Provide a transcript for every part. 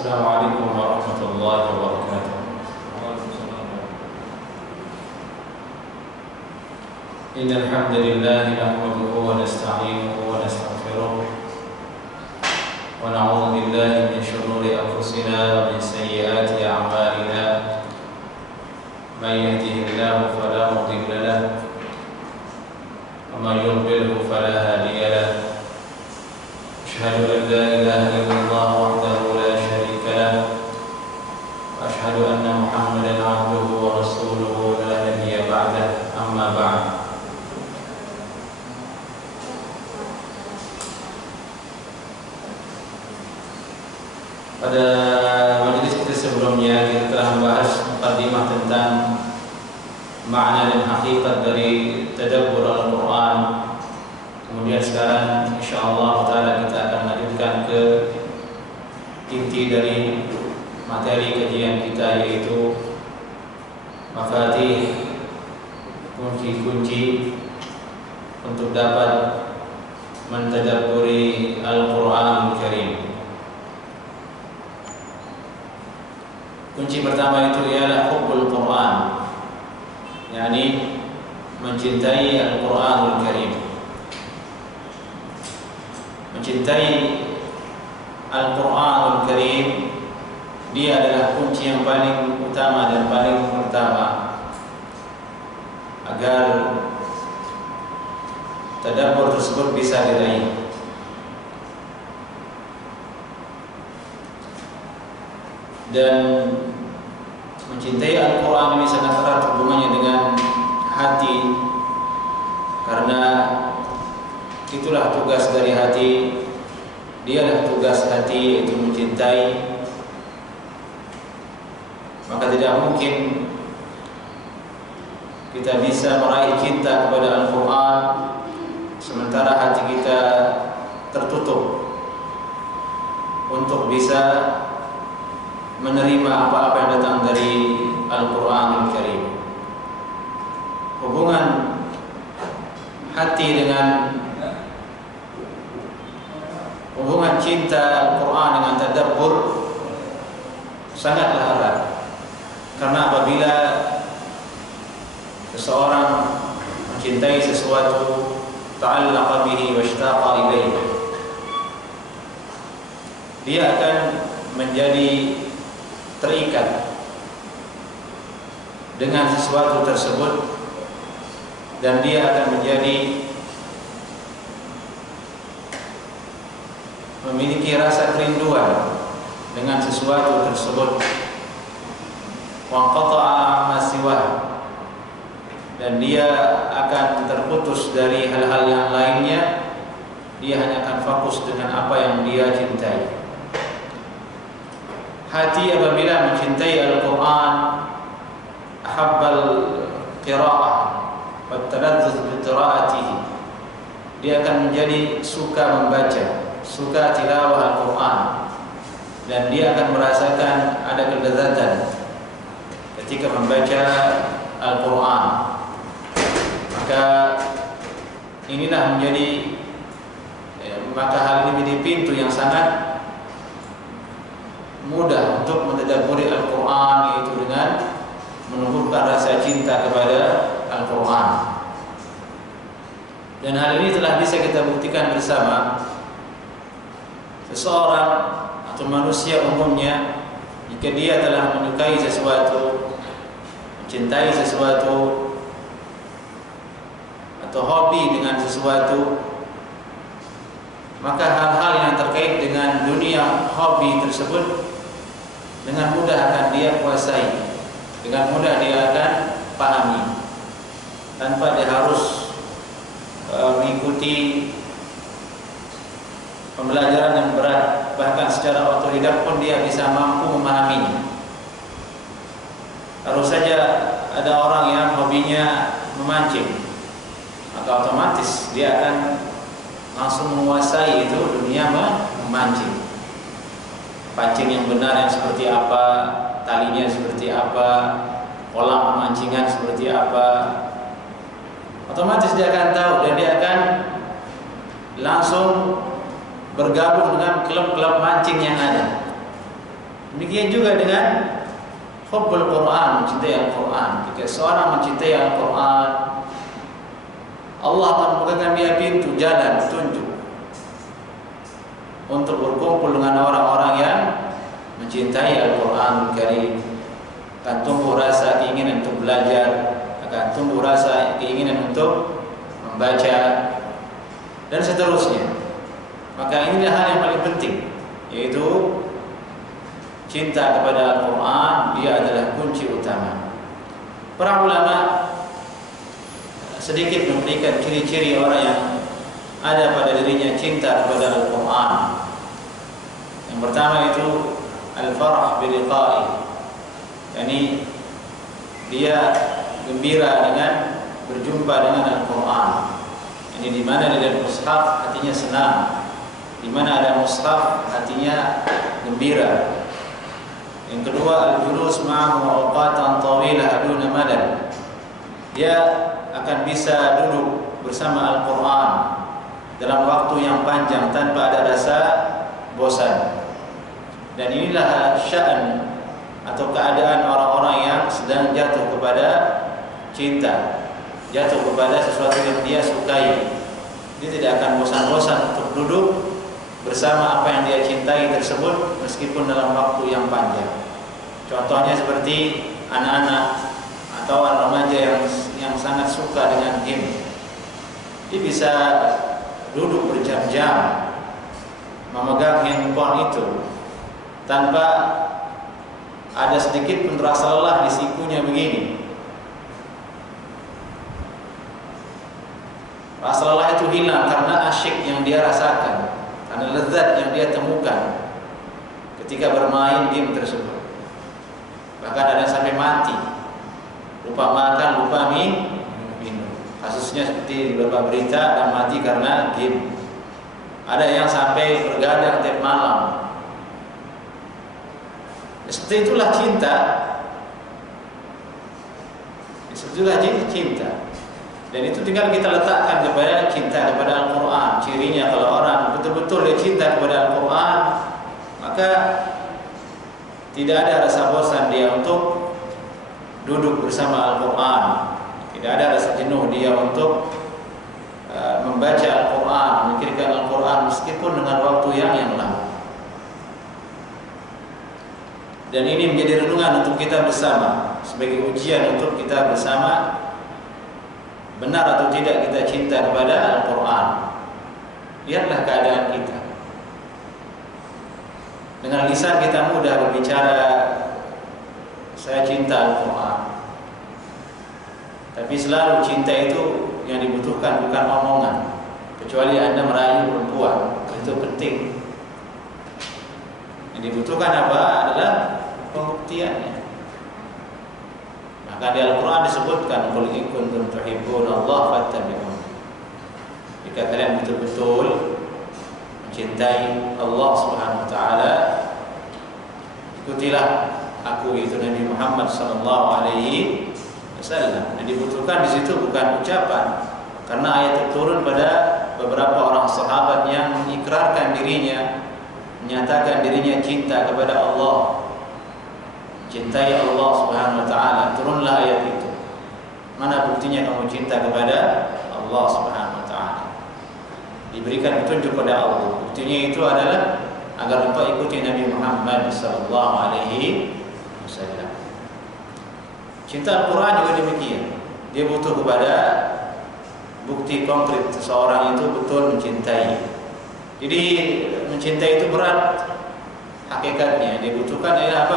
Assalamualaikum warahmatullahi wabarakatuh. Innal hamdalillah nahmaduhu wa nasta'inuhu wa nastaghfiruh wa na'udzu billahi min shururi anfusina wa min sayyiati a'malina. May yahdihillahu fala mudilla lahu wa may yudlilhu fala hadiya lahu. Asyhadu an la ilaha illallah wahdahu la syarika lahu wa asyhadu anna Muhammadan 'abduhu wa rasuluhu la nabiyya ba'dahu. Amma ba'd. Pada majelis kita sebelumnya kita telah membahas mukadimah tentang makna dan hakikat dari tadabbur Al-Quran. Kemudian sekarang insyaallah taala kita akan lanjutkan ke inti dari materi kajian kita, yaitu mafatih, kunci-kunci untuk dapat mentadabburi Al-Quranul Karim. Kunci pertama itu ialah hubbul Quran, yakni mencintai Al-Quranul Karim. Mencintai Al-Quranul Karim, dia adalah kunci yang paling utama dan paling pertama agar tadabbur tersebut bisa diraih. Dan mencintai Al-Quran ini sangat erat hubungannya dengan hati, karena itulah tugas dari hati. Dialah tugas hati, yaitu mencintai. Maka tidak mungkin kita bisa meraih cinta kepada Al-Quran sementara hati kita tertutup untuk bisa menerima apa-apa yang datang dari Al-Quranul Karim. Hubungan hati dengan hubungan cinta Al-Quran dengan tadabbur sangatlah erat. Karena apabila seseorang mencintai sesuatu, ta'allaqa bihi wa ishtaqa ilaihi, dia akan menjadi terikat dengan sesuatu tersebut, dan dia akan menjadi memiliki rasa kerinduan dengan sesuatu tersebut. Wa qata'a ma siwah, dan dia akan terputus dari hal-hal yang lainnya. Dia hanya akan fokus dengan apa yang dia cintai. Hati apabila mencintai Al-Quran, ahabbal qira'ah wa taladzuz bi qira'atihi, dia akan menjadi suka membaca, suka tilawah Al-Quran, dan dia akan merasakan ada kelezatan ketika membaca Al-Quran. Maka inilah menjadi hal ini menjadi pintu yang sangat mudah untuk mentadabburi Al-Quran, yaitu dengan menumbuhkan rasa cinta kepada Al-Quran. Dan hal ini telah bisa kita buktikan bersama. Seseorang atau manusia umumnya, jika dia telah menyukai sesuatu, mencintai sesuatu, atau hobi dengan sesuatu, maka hal-hal yang terkait dengan dunia hobi tersebut dengan mudah akan dia kuasai, dengan mudah dia akan pahami, tanpa dia harus mengikuti pembelajaran yang berat. Bahkan secara otodidak pun dia bisa mampu memahaminya. Kalau saja ada orang yang hobinya memancing, maka otomatis dia akan langsung menguasai itu dunia memancing. Pancing yang benar yang seperti apa, talinya seperti apa, kolam pemancingan seperti apa, otomatis dia akan tahu, dan dia akan langsung bergabung dengan klub-klub mancing yang ada. Demikian juga dengan hubbul Quran, mencintai Al-Quran. Jika seorang mencintai Al-Quran, Allah akan membukakan dia pintu jalan petunjuk untuk berkumpul dengan orang-orang yang mencintai Al-Quran Karim. Akan tumbuh rasa keinginan untuk belajar, akan tumbuh rasa keinginan untuk membaca, dan seterusnya. Maka inilah hal yang paling penting, yaitu cinta kepada Al-Quran. Dia adalah kunci utama. Para ulama sedikit memberikan ciri-ciri orang yang ada pada dirinya cinta kepada Al-Quran. Yang pertama itu al-farah biliqa'i, yakni dia gembira dengan berjumpa dengan Al-Quran. Ini di mana ada mushaf hatinya senang, di mana ada mushaf hatinya gembira. Yang kedua al-julus ma'ahu awqatan tawilah duna malal. Dia akan bisa duduk bersama Al-Quran dalam waktu yang panjang tanpa ada rasa bosan. Dan inilah sya'an atau keadaan orang-orang yang sedang jatuh kepada cinta, jatuh kepada sesuatu yang dia sukai. Dia tidak akan bosan-bosan untuk duduk bersama apa yang dia cintai tersebut meskipun dalam waktu yang panjang. Contohnya seperti anak-anak atau orang remaja yang sangat suka dengan game. Dia bisa duduk berjam-jam memegang handphone itu tanpa ada sedikit pun rasa lelah di sikunya begini. Rasa lelah itu hilang karena asyik yang dia rasakan, karena lezat yang dia temukan ketika bermain game tersebut. Bahkan ada sampai mati, lupa makan, lupa minum. Kasusnya seperti di beberapa berita, ada mati karena game. Ada yang sampai bergadang tiap malam. Seperti itulah cinta. Seperti itulah cinta. Dan itu tinggal kita letakkan kepada cinta kepada Al-Quran. Cirinya kalau orang betul-betul dia cinta kepada Al-Quran, maka tidak ada rasa bosan dia untuk duduk bersama Al-Quran. Tidak ada rasa jenuh dia untuk membaca Al-Quran, memikirkan Al-Quran meskipun dengan waktu yang lama. Dan ini menjadi renungan untuk kita bersama, sebagai ujian untuk kita bersama, benar atau tidak kita cinta kepada Al-Quran. Lihatlah keadaan kita. Dengan lisan kita mudah berbicara, saya cinta Al-Quran. Tapi selalu cinta itu yang dibutuhkan bukan omongan. Kecuali Anda merayu perempuan, itu penting. Yang dibutuhkan apa? Adalah pembuktiannya. Maka di Al-Quran disebutkan, qul in kuntum tuhibbunallaha fattabi'un. Jika kalian betul-betul mencintai Allah Subhanahu wa taala, ikutilah aku, itu Nabi Muhammad sallallahu alaihi wasallam. Yang dibutuhkan di situ bukan ucapan, karena ayat itu turun pada beberapa orang sahabat yang mengikrarkan dirinya, menyatakan dirinya cinta kepada Allah, cintai Allah Subhanahu wa taala. Turunlah ayat itu. Mana buktinya kamu cinta kepada Allah Subhanahu wa taala? Diberikan petunjuk kepada Allah. Buktinya itu adalah agar engkau ikuti Nabi Muhammad sallallahu alaihi wasallam. Cinta Al-Quran juga demikian. Dia butuh kepada bukti konkret seseorang itu betul mencintai. Jadi mencintai itu berat hakikatnya. Dibutuhkan adalah apa?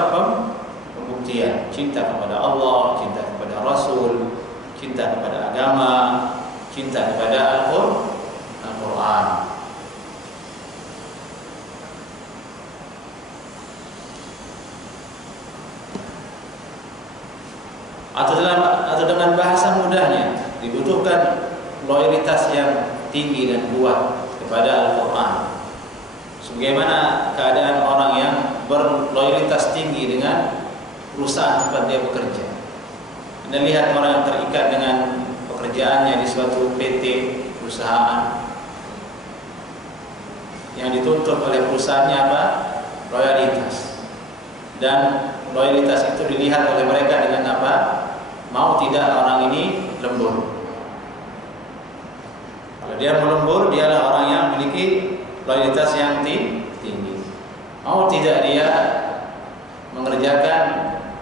Pembuktian. Cinta kepada Allah, cinta kepada Rasul, cinta kepada agama, cinta kepada Al-Quran. Atau dengan bahasa mudahnya, dibutuhkan loyalitas yang tinggi dan kuat kepada Al-Quran. Sebagaimana keadaan orang yang berloyalitas tinggi dengan perusahaan tempat dia bekerja. Anda lihat orang yang terikat dengan pekerjaannya di suatu PT, perusahaan, yang dituntut oleh perusahaannya apa? Loyalitas. dan loyalitas itu dilihat oleh mereka dengan apa? Mau tidak orang ini lembur. Kalau dia melembur, dialah orang yang memiliki loyalitas yang tinggi. Mau tidak dia mengerjakan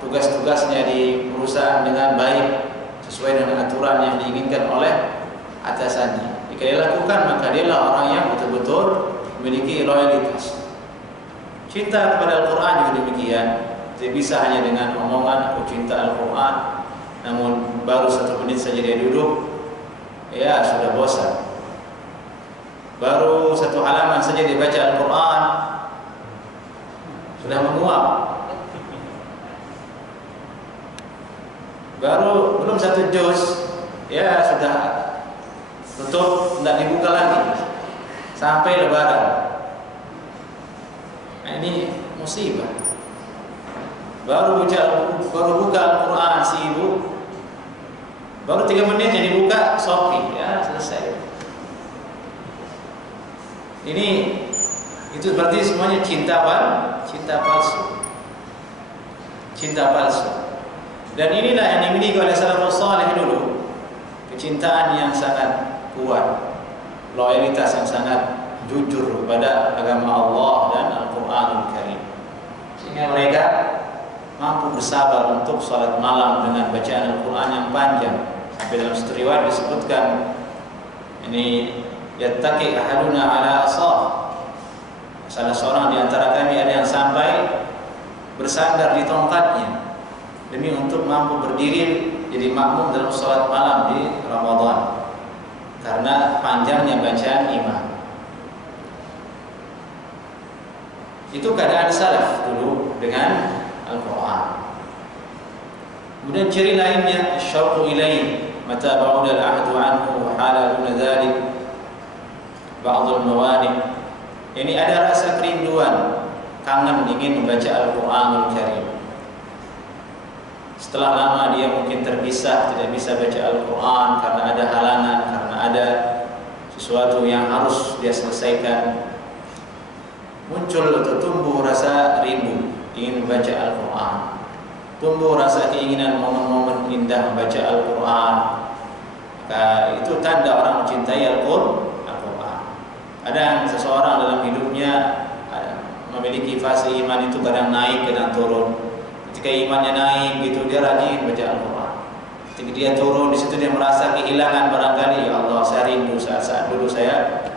tugas-tugasnya di perusahaan dengan baik sesuai dengan aturan yang diinginkan oleh atasannya. Jika dia lakukan, maka dialah orang yang betul-betul memiliki loyalitas. Cinta kepada Al-Quran juga demikian. Tidak bisa hanya dengan omongan aku cinta Al-Quran, namun baru 1 menit saja dia duduk, ya sudah bosan. Baru 1 halaman saja dia baca Al-Quran, sudah menguap. Belum 1 juz, ya sudah tutup, tidak dibuka lagi sampai Lebaran. Nah, ini musibah. Baru buka Al-Quran si ibu, baru 3 menit yang dibuka Shopee, ya selesai. Itu berarti semuanya cinta palsu. Cinta palsu. Dan inilah yang dimiliki oleh salafus saleh dulu, kecintaan yang sangat kuat, loyalitas yang sangat jujur kepada agama Allah dan Al-Quranul Karim, sehingga mereka mampu bersabar untuk salat malam dengan bacaan Al-Quran yang panjang. Sampai dalam satu riwayat disebutkan, ini yattaqi ahaduna ala asah, salah seorang di antara kami ada yang sampai bersandar di tongkatnya demi untuk mampu berdiri jadi makmum dalam salat malam di Ramadan, karena panjangnya bacaan imam. Itu keadaan salaf dulu dengan Al-Quran. Kemudian ciri lainnya asyauqu ilaih mata ba'uda al-ahdu anhu wa hala duna dhalik ba'dul mawani. Ini ada rasa kerinduan, kangen ingin membaca Al-Quranul Karim. Setelah lama dia mungkin terpisah, tidak bisa baca Al-Quran karena ada halangan, karena ada sesuatu yang harus dia selesaikan. Muncul atau tumbuh rasa rindu ingin membaca Al-Quran, tumbuh rasa keinginan momen-momen indah membaca Al-Quran. Maka itu tanda orang mencintai Al-Quran. Kadang seseorang dalam hidupnya memiliki fase iman itu kadang naik, kadang turun. Ketika imannya naik gitu, dia rajin baca Al-Quran. Ketika dia turun, di situ dia merasa kehilangan barangkali. Ya Allah, saya rindu saat-saat dulu saya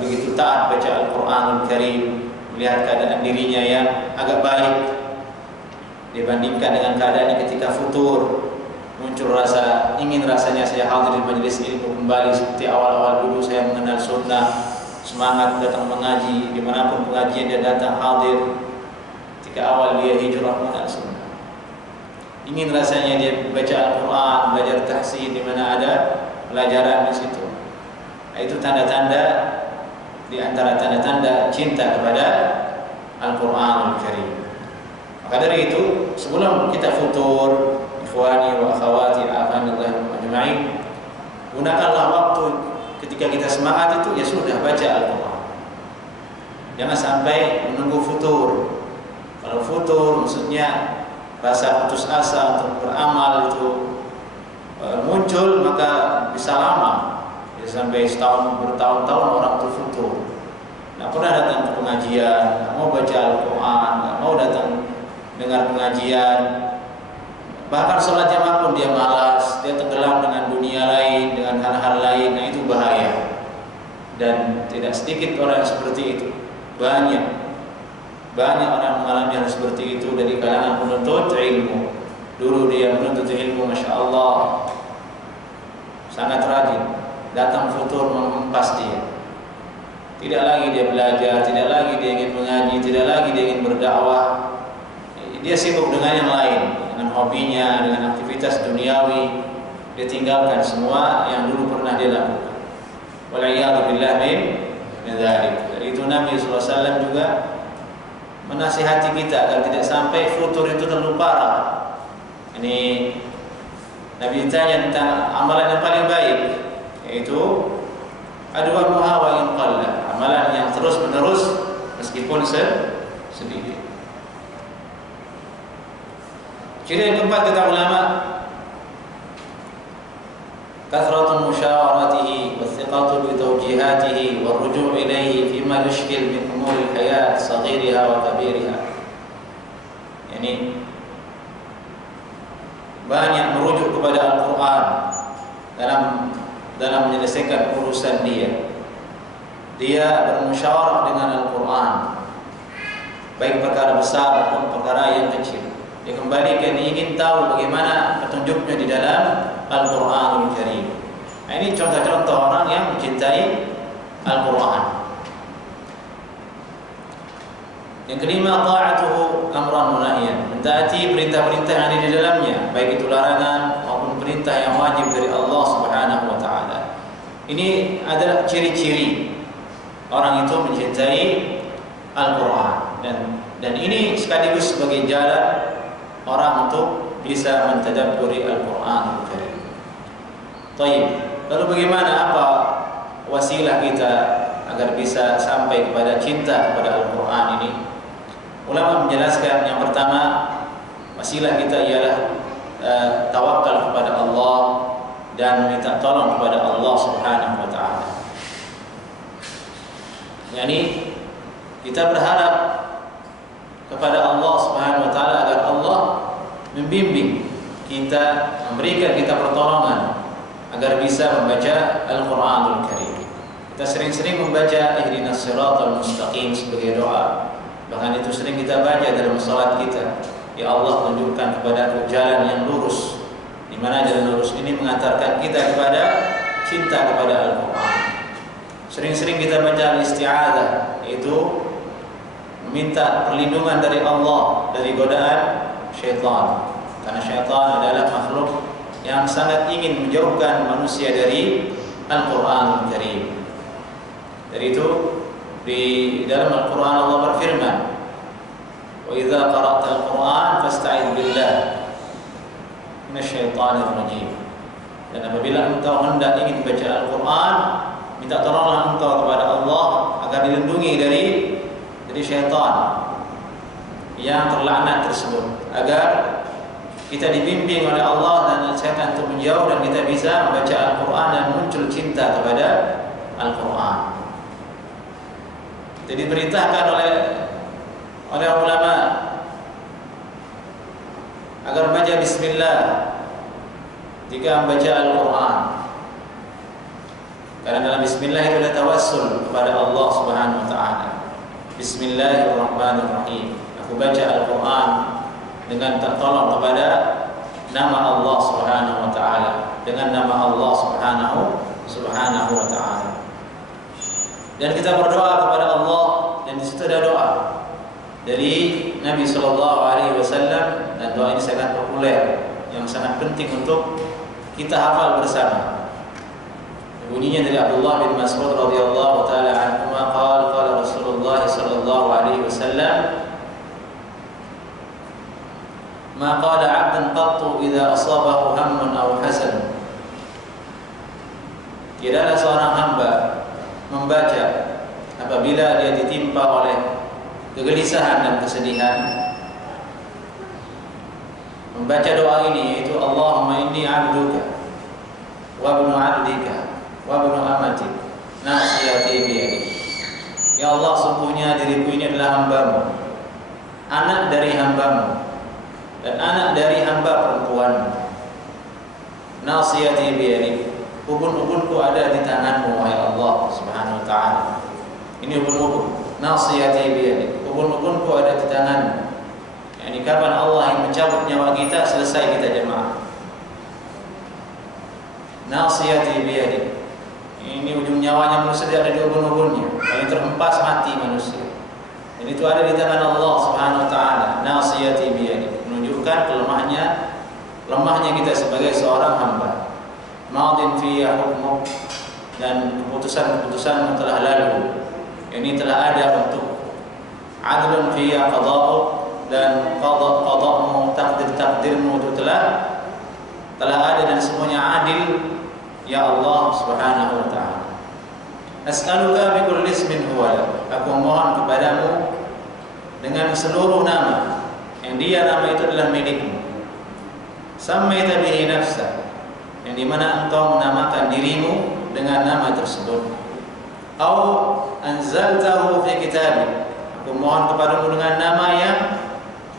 begitu taat baca Al-Quranul Karim, melihat keadaan dirinya yang agak baik dibandingkan dengan keadaan ketika futur. Muncul rasanya saya hadir di majelis ilmu kembali seperti awal-awal dulu saya mengenal sunnah, semangat datang mengaji, dimanapun pengajian dia datang hadir. Ketika awal dia hijrah mengenal sunnah, ingin rasanya dia baca Al-Quran, belajar tahsin di mana ada pelajaran di situ. Nah, itu tanda-tanda di antara tanda-tanda cinta kepada Al-Quranul Karim. Maka dari itu, sebelum kita futur, ikhwani wa akhawati a'afanillah ajma'in, gunakanlah waktu ketika kita semangat itu, ya sudah baca Al-Quran. Jangan sampai menunggu futur. Kalau futur maksudnya rasa putus asa untuk beramal itu muncul, maka bisa lama. Sampai bertahun-tahun orang terfutur, tidak pernah datang ke pengajian, tidak mau baca Al-Quran, tidak mau datang dengar pengajian. Bahkan sholat jamaah pun dia malas, dia tenggelam dengan dunia lain, dengan hal-hal lain. Nah, itu bahaya. Dan tidak sedikit orang seperti itu. Banyak orang mengalami hal seperti itu dari kalangan penuntut ilmu. Dulu dia menuntut ilmu, Masya Allah, sangat rajin. Datang futur mengempas dia. Tidak lagi dia belajar, tidak lagi dia ingin mengaji, tidak lagi dia ingin berdakwah. Dia sibuk dengan yang lain, dengan hobinya, dengan aktivitas duniawi. Dia tinggalkan semua yang dulu pernah dia lakukan. Wal'iyadu billah min dzalik. Dari itu Nabi SAW juga menasihati kita agar tidak sampai futur itu terlalu parah. Ini Nabi ditanya tentang amalan yang paling baik, yaitu adwa muha wa in qalla, amalan yang terus menerus meskipun sedikit. Ciri yang keempat kata ulama, kathratu musyawaratihi wa thiqatu bi tawjihatihi wa ruju' ilayhi fima yushkil min umuri al-hayat saghiriha wa kabiriha. Yani banyak merujuk kepada Al-Quran dalam menyelesaikan urusan dia. Dia bermusyawarah dengan Al-Quran, baik perkara besar maupun perkara yang kecil. Dia kembalikan, ingin tahu bagaimana petunjuknya di dalam Al-Quranul Karim. Nah, ini contoh-contoh orang yang mencintai Al-Quran. Yang kelima, ta'atuhu amran wa nahyan, mentaati perintah-perintah yang ada di dalamnya, baik itu larangan maupun perintah yang wajib dari Allah Subhanahu wa taala. Ini adalah ciri-ciri orang itu mencintai Al-Quran, dan ini sekaligus sebagai jalan orang untuk bisa mentadabburi Al-Quran Al-Karim. Baik, lalu bagaimana, apa wasilah kita agar bisa sampai kepada cinta kepada Al-Quran ini? Ulama menjelaskan, yang pertama, wasilah kita ialah tawakal kepada Allah dan minta tolong kepada Allah Subhanahu wa taala. Yani kita berharap kepada Allah Subhanahu wa taala agar Allah membimbing kita, memberikan kita pertolongan agar bisa membaca Al-Qur'anul Karim. Kita sering-sering membaca ihdinas siratal mustaqim sebagai doa. Bahkan itu sering kita baca dalam salat kita. Ya Allah, tunjukkan kepada jalan yang lurus, di mana jalan lurus ini mengantarkan kita kepada cinta kepada Al-Qur'an. Sering-sering kita baca isti'adzah, yaitu meminta perlindungan dari Allah dari godaan syaitan. Karena syaitan adalah makhluk yang sangat ingin menjauhkan manusia dari Al-Qur'an Al-Karim. Dari itu, di dalam Al-Quran Allah berfirman, wa idza qara'tal Qur'an fasta'idz billah minasyaitonir rajim. Dan apabila engkau hendak ingin baca Al-Quran, minta tolonglah engkau kepada Allah agar dilindungi dari syaitan yang terlaknat tersebut, agar kita dibimbing oleh Allah dan syaitan untuk menjauh, dan kita bisa membaca Al-Quran dan muncul cinta kepada Al-Quran. Jadi diperintahkan oleh ulama agar baca bismillah jika membaca Al-Quran. Karena dalam bismillah itu ada tawassul kepada Allah Subhanahu wa taala. Bismillahirrahmanirrahim. Aku baca Al-Quran dengan tertolong kepada nama Allah Subhanahu wa taala, dengan nama Allah Subhanahu wa taala. Dan kita berdoa kepada Allah, dan di situ ada doa dari Nabi sallallahu alaihi wasallam, dan doa ini sangat populer, yang sangat penting untuk kita hafal bersama. Bunyinya dari Abdullah bin Mas'ud radhiyallahu taala anhu, qala Rasulullah sallallahu alaihi wasallam, ma qala 'abdun qattu idza asabahu hammun aw hasan. Tidaklah seorang hamba membaca apabila dia ditimpa oleh kegelisahan dan kesedihan, membaca doa ini, yaitu Allahumma inni 'abduka wa ibnu 'abdika wa ibnu amatik nasiyati biyadik. Ya Allah, sungguhnya diriku ini adalah hambamu, anak dari hambamu, dan anak dari hamba perempuanmu. Nasiyati biyadik, ubun-ubunku ada di tanganmu, wahai Allah Subhanahu wa taala. Ini ubun-ubun. Nasiyati biyadik, ubun-ubunku ada di tanganmu. Yani kapan Allah yang mencabut nyawa kita, selesai kita jemaah. Nasiyati biyadik, ini ujung nyawanya manusia ada di ubun-ubunnya, paling terhempas mati manusia. Dan itu ada di tangan Allah Subhanahu wa taala. Nasiyati biyadik, menunjukkan lemahnya kita sebagai seorang hamba. Madin fiya hukmuk, dan keputusan-keputusan telah lalu, ini telah ada untuk adlun fiya qada'uk, dan qada'mu, takdirmu itu telah ada, dan semuanya adil, ya Allah Subhanahu wa taala. As'aluka bi kulli ismin huwa lak, aku mohon kepadamu dengan seluruh nama yang dia nama itu adalah milikmu. sammaita bihi nafsa, yang dimana engkau menamakan dirimu dengan nama tersebut. Au anzaltahu fi kitabik, aku mohon kepadamu dengan nama yang,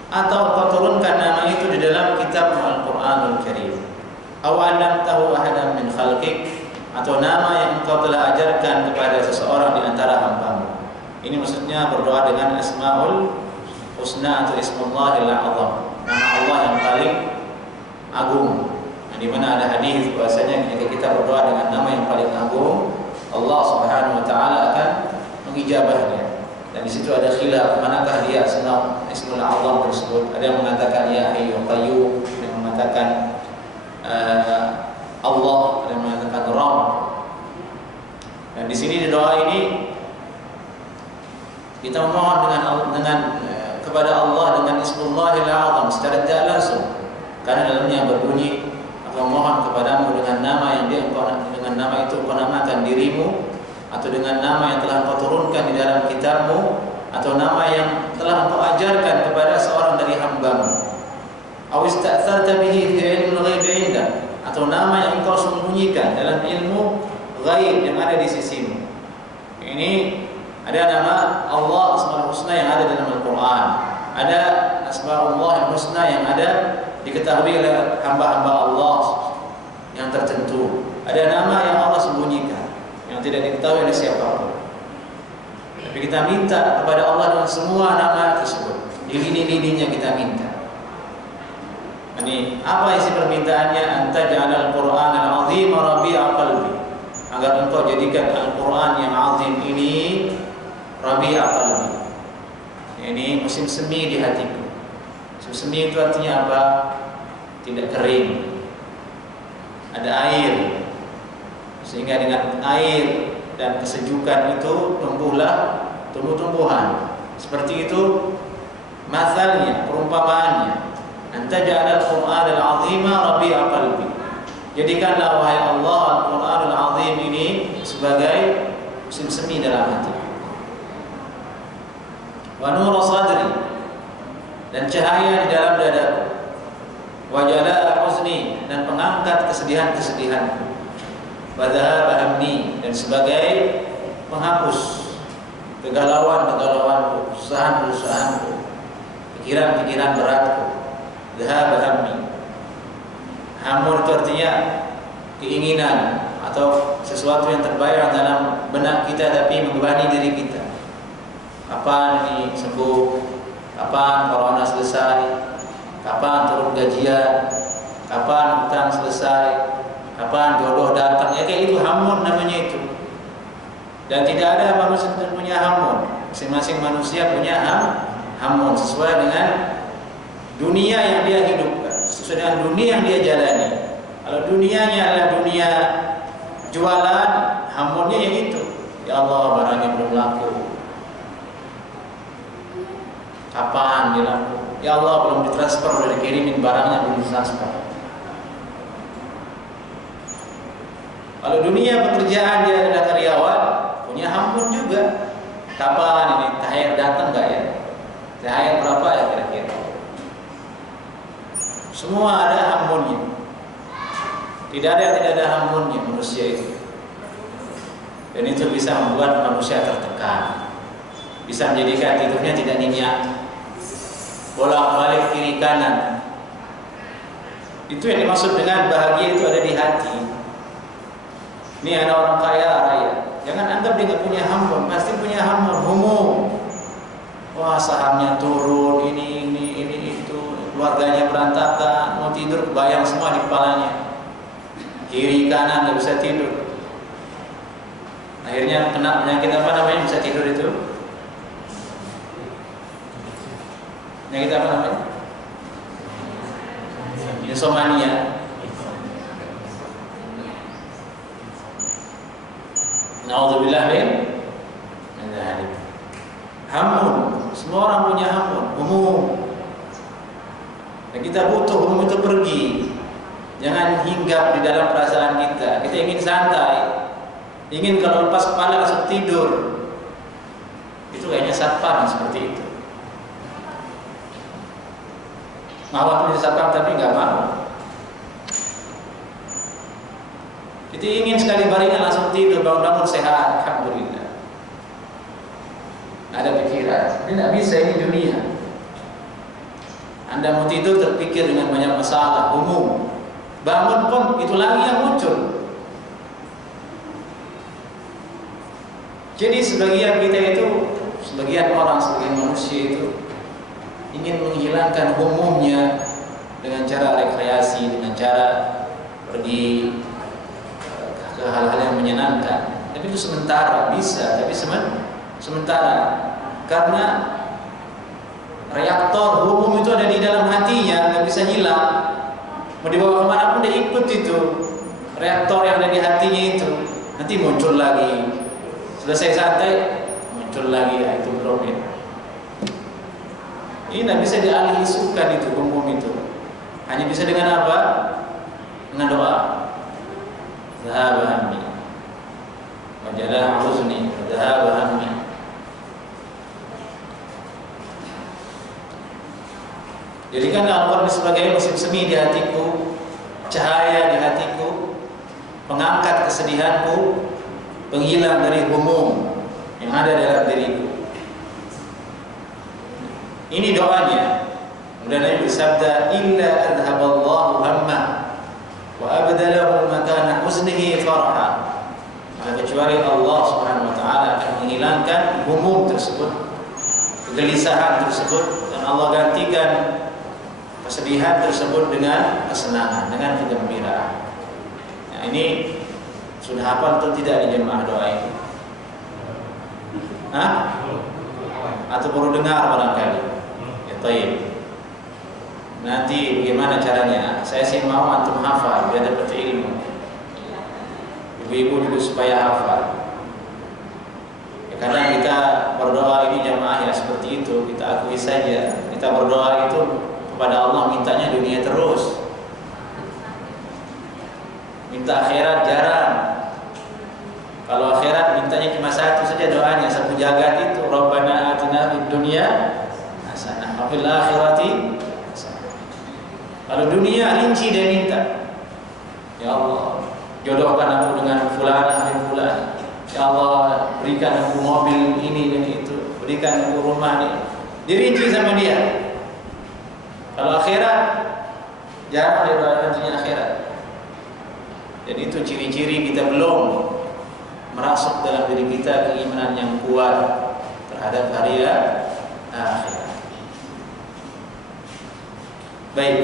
atau kau turunkan nama itu di dalam kitab Al-Qur'anul Karim. Au 'allamtahu ahadan min khalqik, atau nama yang engkau telah ajarkan kepada seseorang di antara hamba-Mu. Ini maksudnya berdoa dengan Asmaul Husna atau Ismullahil A'zam, nama Allah yang paling agung. Di mana ada hadis bahwasanya jika kita berdoa dengan nama yang paling agung, Allah Subhanahu wa taala akan mengijabahnya. Dan di situ ada khilaf manakah dia Ismul A'zam tersebut. Ada yang mengatakan Ya Hayyu Qayyum, ada yang mengatakan Allah, ada yang mengatakan Rabb. Dan di sini di doa ini kita memohon kepada Allah dengan Ismullahil A'zam secara tidak langsung, karena dalamnya berbunyi, aku mohon kepadamu dengan nama yang dengan nama itu engkau namakan dirimu, atau dengan nama yang telah engkau turunkan di dalam kitabmu, atau nama yang telah engkau ajarkan kepada seorang dari hamba-Mu. Aw ista'tharta bihi fi ilmil ghaibi indak, atau nama yang engkau sembunyikan dalam ilmu ghaib yang ada di sisimu. Ini ada nama Allah Asmaul Husna yang ada dalam Al-Quran, ada Asmaullah Husna yang ada diketahui oleh hamba-hamba Allah yang tertentu, ada nama yang Allah sembunyikan yang tidak diketahui oleh siapapun. Tapi kita minta kepada Allah dengan semua nama tersebut, di lini-lininya kita minta. Ini apa isi permintaannya? Anta ja'alal Qur'an al-azim rabi'a qalbi, agar engkau jadikan Al-Quran yang azim ini rabi'a qalbi, ini musim semi di hatiku. Musim semi itu artinya apa? Tidak kering, ada air, sehingga dengan air dan kesejukan itu tumbuhlah tumbuh-tumbuhan. Seperti itu masalnya, perumpamaannya. Anta ja'alal Qur'an al-azima rabi'a qalbi, jadikanlah wahai Allah Al-Quran al-azim ini sebagai musim semi dalam hati. Wa nur sadri, dan cahaya di dalam dadaku. Wa jala'a huzni, dan pengangkat kesedihan-kesedihanku. Wa dhahaba hammi, dan sebagai penghapus kegalauan-kegalauanku, kesusahan-kesusahanku, pikiran-pikiran beratku. Dhahaba hammi, hamun itu artinya keinginan atau sesuatu yang terbayang dalam benak kita tapi membebani diri kita. Kapan ini sembuh? Kapan corona selesai? Kapan turun gajian? Kapan hutang selesai? Kapan jodoh datang? Ya kayak itu hamun namanya itu. Dan tidak ada manusia yang punya hamun. Masing-masing manusia punya hamun sesuai dengan dunia yang dia hidupkan, sesuai dengan dunia yang dia jalani. Kalau dunianya adalah dunia jualan, hamunnya yang itu. Ya Allah, barangnya belum laku. Kapan dia laku? Ya Allah, belum ditransfer, udah dikirimin barangnya belum ditransfer. Kalau dunia pekerjaan dia adalah karyawan, punya hamun juga. Kapan ini THR datang nggak ya? THR berapa ya kira-kira? Semua ada hamunnya. Tidak ada yang tidak ada hamunnya manusia itu. Dan itu bisa membuat manusia tertekan, bisa menjadikan tidurnya tidak nyenyak, bolak-balik kiri kanan. Itu yang dimaksud dengan bahagia itu ada di hati. Ini ada orang kaya raya, jangan anggap dia nggak punya hamun, pasti punya hamun, humum. Wah, sahamnya turun, ini itu, keluarganya berantakan, mau tidur kebayang semua di kepalanya, kiri kanan nggak bisa tidur. Akhirnya kena penyakit apa namanya, bisa tidur itu? Penyakit apa namanya? Insomnia. Na'udzubillah min dzalik. Hamun, semua orang punya hamun, umum. Dan kita butuh umum itu pergi. Jangan hinggap di dalam perasaan kita. Kita ingin santai, ingin kalau lepas kepala langsung tidur. Itu kayaknya satpam seperti itu. Mau menjadi satpam tapi nggak mau. Itu ingin sekali baringan langsung tidur, bangun-bangun sehat, alhamdulillah. Ada pikiran, ini tidak bisa, ini dunia. Anda mau tidur terpikir dengan banyak masalah umum, bangun pun itu lagi yang muncul. Jadi sebagian kita itu, sebagian orang, sebagian manusia itu ingin menghilangkan umumnya dengan cara rekreasi, dengan cara pergi ke hal-hal yang menyenangkan. Tapi itu sementara, bisa, tapi sementara. Karena reaktor umum itu ada di dalam hatinya, nggak bisa hilang. Mau dibawa kemana pun dia ikut itu. Reaktor yang ada di hatinya itu nanti muncul lagi. Selesai santai, muncul lagi, ya, itu belum ya. Ini tidak bisa dialih isukan itu, umum itu. Hanya bisa dengan apa? Dengan doa. Dhahaba hammi, wajalah huzni, dhahaba hammi. Jadikan Al-Quran sebagai musim semi di hatiku, cahaya di hatiku, pengangkat kesedihanku, penghilang dari humum yang ada dalam diriku. Ini doanya. Kemudian Nabi bersabda, "Illa adhaballahu hamma wa abdalahu makana huznihi farha." Maka kecuali Allah Subhanahu wa taala akan menghilangkan humum tersebut, kegelisahan tersebut, dan Allah gantikan kesedihan tersebut dengan kesenangan, dengan kegembiraan. Nah, ini sudah hafal atau tidak di jemaah doa ini? Hah? Atau baru dengar barangkali? Ya, tayyib. Nanti bagaimana caranya? Saya sih mau antum hafal biar dapat ilmu. Ibu-ibu juga supaya hafal. Ya, kadang kita berdoa ini jemaah ya seperti itu, kita akui saja. Kita berdoa itu kepada Allah mintanya dunia terus. Minta akhirat jarang. Kalau akhirat mintanya cuma satu saja doanya, sapu jagat itu, Rabbana atina fid dunya hasanah wa fil akhirati hasanah. Kalau dunia rinci dia minta, ya Allah, jodohkan aku dengan fulanah bin fulan. Ya Allah, berikan aku mobil ini dan itu, berikan aku rumah ini. Dirinci sama dia. Kalau akhirat jarang dia doakan akhirat. Dan itu ciri-ciri kita belum merasuk dalam diri kita keimanan yang kuat terhadap hari akhirat. Baik,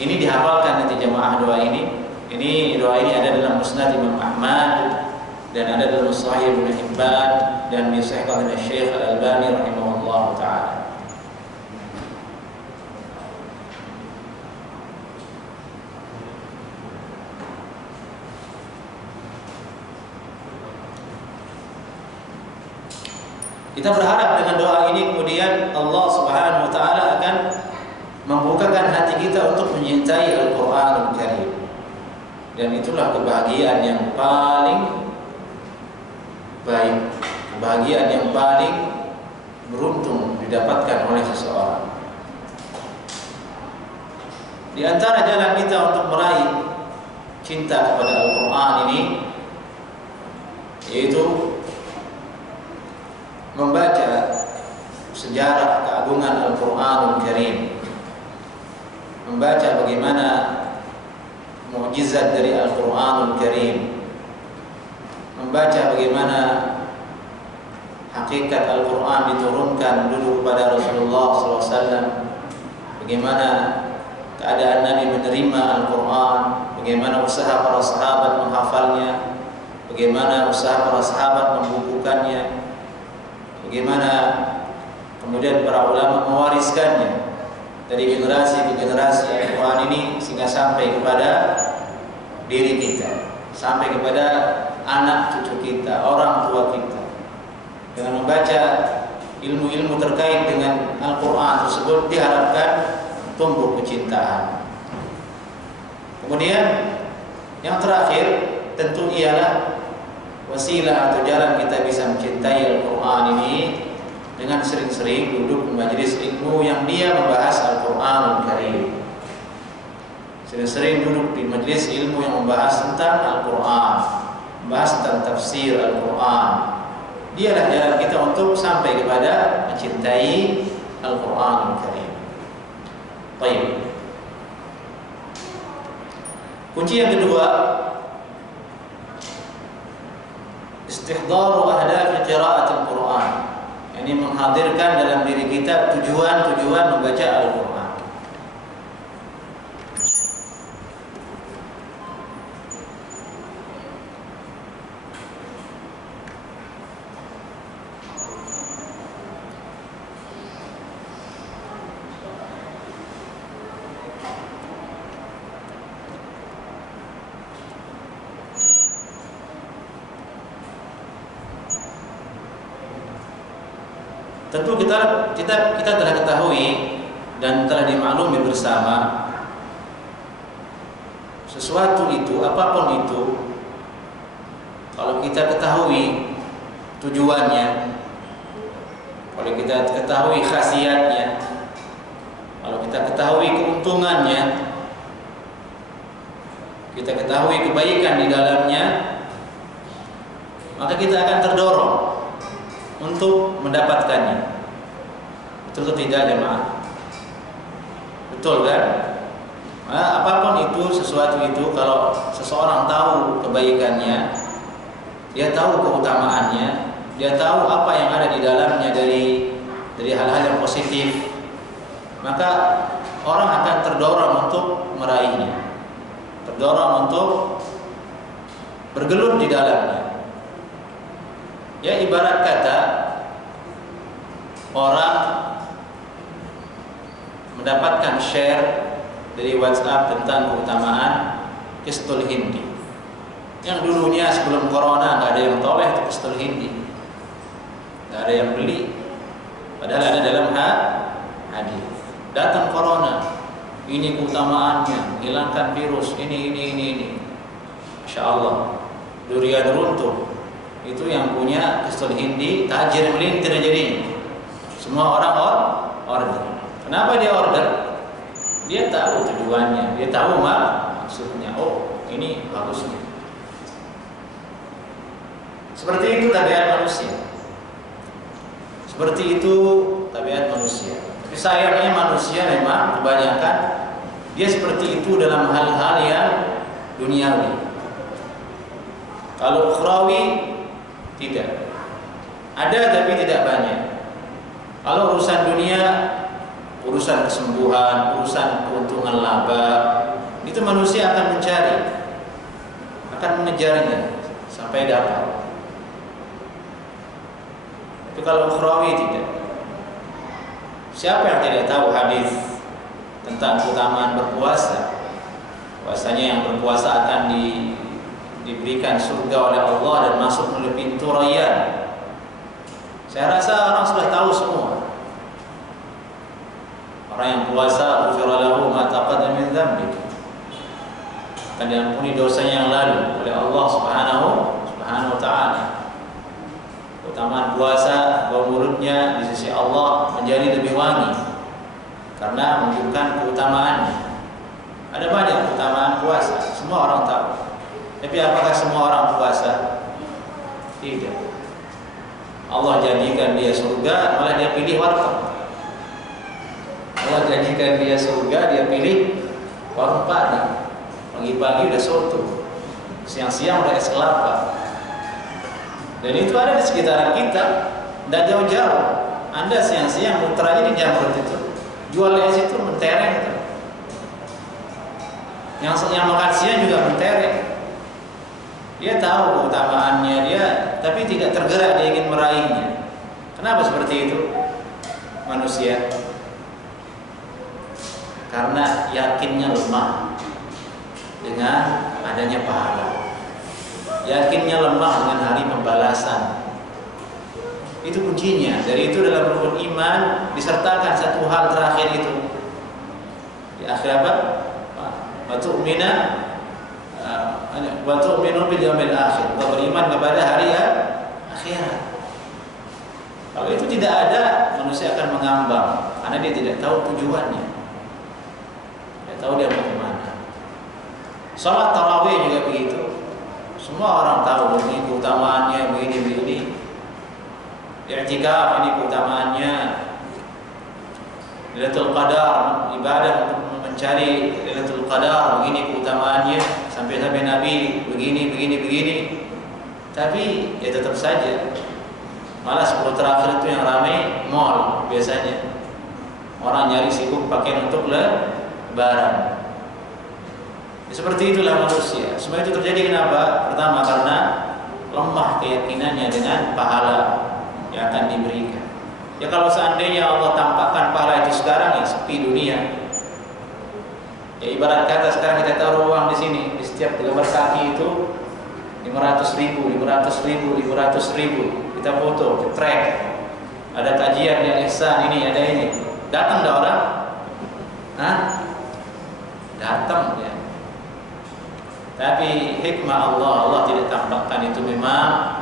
ini dihafalkan nanti jemaah doa ini. Ini doa ini ada dalam Musnad Imam Ahmad dan ada dalam Sahih Ibnu Hibban dan disahihkan oleh Syekh Al-Albani rahimahullah taala. Kita berharap dengan doa ini kemudian Allah Subhanahu wa taala akan membukakan hati kita untuk menyintai Al-Qur'anul Karim. Dan itulah kebahagiaan yang paling baik, kebahagiaan yang paling beruntung didapatkan oleh seseorang. Di antara jalan kita untuk meraih cinta kepada Al-Qur'an ini yaitu membaca sejarah keagungan Al-Qur'anul Karim, membaca bagaimana mukjizat dari Al-Qur'anul Karim, membaca bagaimana hakikat Al-Qur'an diturunkan dulu kepada Rasulullah SAW, bagaimana keadaan Nabi menerima Al-Qur'an, bagaimana usaha para sahabat menghafalnya, bagaimana usaha para sahabat membukukannya, bagaimana kemudian para ulama mewariskannya dari generasi ke generasi Al-Quran ini sehingga sampai kepada diri kita, sampai kepada anak cucu kita, orang tua kita. Dengan membaca ilmu-ilmu terkait dengan Al-Quran tersebut diharapkan tumbuh kecintaan. Kemudian yang terakhir tentu ialah wasilah atau jalan kita bisa mencintai Al-Quran ini dengan sering-sering duduk di majelis ilmu yang dia membahas Al-Quranul Karim. sering-sering duduk di majelis ilmu yang membahas tentang Al-Quran, membahas tentang tafsir Al-Quran. Dialah jalan kita untuk sampai kepada mencintai Al-Quran Al-Karim. Baik. Kunci yang kedua, istihdaru ahdafi qira'at Al-Quran. Ini menghadirkan dalam diri kita tujuan-tujuan membaca Al-Quran. Tentu kita telah ketahui dan telah dimaklumi bersama, sesuatu itu, apapun itu, kalau kita ketahui tujuannya, kalau kita ketahui khasiatnya, kalau kita ketahui keuntungannya, kita ketahui kebaikan di dalamnya, maka kita akan terdorong untuk mendapatkannya. Betul atau tidak, jemaah? Betul kan? Nah, apapun itu, sesuatu itu, kalau seseorang tahu kebaikannya, dia tahu keutamaannya, dia tahu apa yang ada di dalamnya dari hal-hal yang positif, maka orang akan terdorong untuk meraihnya, terdorong untuk bergelut di dalamnya. Ya, ibarat kata orang mendapatkan share dari WhatsApp tentang keutamaan Qistul Hindi. Yang dulunya sebelum corona nggak ada yang toleh itu Qistul Hindi, nggak ada yang beli, padahal ada dalam hadis. Datang corona, ini keutamaannya, hilangkan virus, ini. Masya Allah, durian runtuh. Itu yang punya Qistul Hindi tajir melintir jadi. Semua orang order. Kenapa dia order? Dia tahu tujuannya, dia tahu maksudnya. Oh, ini bagusnya. Seperti itu tabiat manusia. Seperti itu tabiat manusia. Tapi sayangnya manusia memang kebanyakan dia seperti itu dalam hal-hal yang duniawi. Kalau ukhrawi tidak. Ada tapi tidak banyak. Kalau urusan dunia, urusan kesembuhan, urusan keuntungan laba, itu manusia akan mencari, akan mengejarnya sampai dapat. Tapi kalau ukhrawi tidak. Siapa yang tidak tahu hadis tentang keutamaan berpuasa? Puasanya yang berpuasa akan diberikan surga oleh Allah dan masuk melalui pintu Rayyan. Saya rasa orang sudah tahu semua. Orang yang puasa, ghufira lahu ma taqaddama min dzambi, akan diampuni dosanya yang lalu oleh Allah Subhanahu wa taala. Keutamaan puasa, bau mulutnya di sisi Allah menjadi lebih wangi karena menunjukkan keutamaannya. Ada banyak keutamaan puasa, semua orang tahu. Tapi apakah semua orang puasa? Tidak. Allah jadikan dia surga, malah dia pilih warteg. Allah jadikan dia surga, dia pilih warung Padang. Pagi-pagi udah soto, siang-siang udah es kelapa. Dan itu ada di sekitaran kita, tidak jauh-jauh. Anda siang-siang muter aja di Jamrut itu, jual es itu mentereng itu. Yang makan siang juga mentereng. Dia tahu keutamaannya dia, tapi tidak tergerak dia ingin meraihnya. Kenapa seperti itu? Manusia karena yakinnya lemah dengan adanya pahala, yakinnya lemah dengan hari pembalasan. Itu kuncinya. Dari itu dalam rukun iman disertakan satu hal terakhir itu. Di akhir apa? Wa tu'minu bil yaumil akhir, beriman kepada hari akhirat. Kalau itu tidak ada, manusia akan mengambang karena dia tidak tahu tujuannya. Dia tahu dia mau kemana. Salat tarawih juga begitu. Semua orang tahu ini keutamaannya begini. I'tikaf ini keutamaannya. Lailatul Qadar, ibadah untuk mencari Lailatul Qadar begini keutamaannya. Sampai-sampai Nabi begini. Tapi ya tetap saja malah 10 terakhir itu yang ramai mall biasanya. Orang nyari sibuk pakaian untuk lebaran. Ya, seperti itulah manusia. Semua itu terjadi kenapa? Pertama karena lemah keyakinannya dengan pahala yang akan diberikan. Ya kalau seandainya Allah tampakkan pahala itu sekarang, ya sepi dunia. Ya ibarat kata sekarang kita taruh uang di sini, di setiap gambar kaki itu 500.000, 500.000. Kita foto, kita track. Ada kajian yang ihsan ini, ada ini. Datang dah orang? Datang ya. Tapi hikmah Allah tidak tampakkan itu memang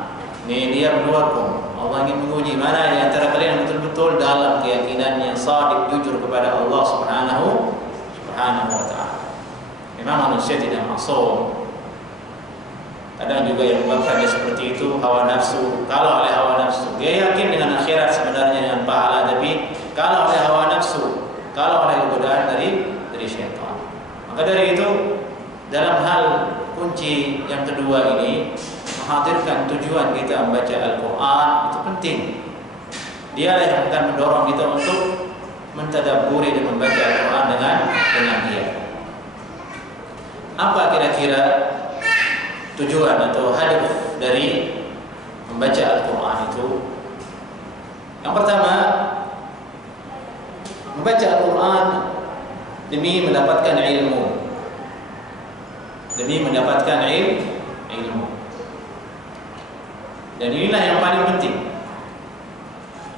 ini dia menuakum. Allah ingin menguji mana di antara kalian yang betul-betul dalam keyakinan yang shadiq, jujur kepada Allah Subhanahu wa ta'ala. Memang manusia tidak maksum. Kadang juga yang menyebabkan dia seperti itu hawa nafsu. Kalau oleh hawa nafsu, dia yakin dengan akhirat sebenarnya dengan pahala, tapi kalau oleh hawa nafsu, kalau oleh godaan dari syaitan. Maka dari itu dalam hal kunci yang kedua ini, menghadirkan tujuan kita membaca Al-Quran itu penting. Dialah yang akan mendorong kita untuk mentadabburi dan membaca Al-Quran dengan dia. Apa kira-kira tujuan atau hadaf dari membaca Al-Quran itu? Yang pertama, membaca Al-Quran demi mendapatkan ilmu. Demi mendapatkan ilmu. Dan inilah yang paling penting.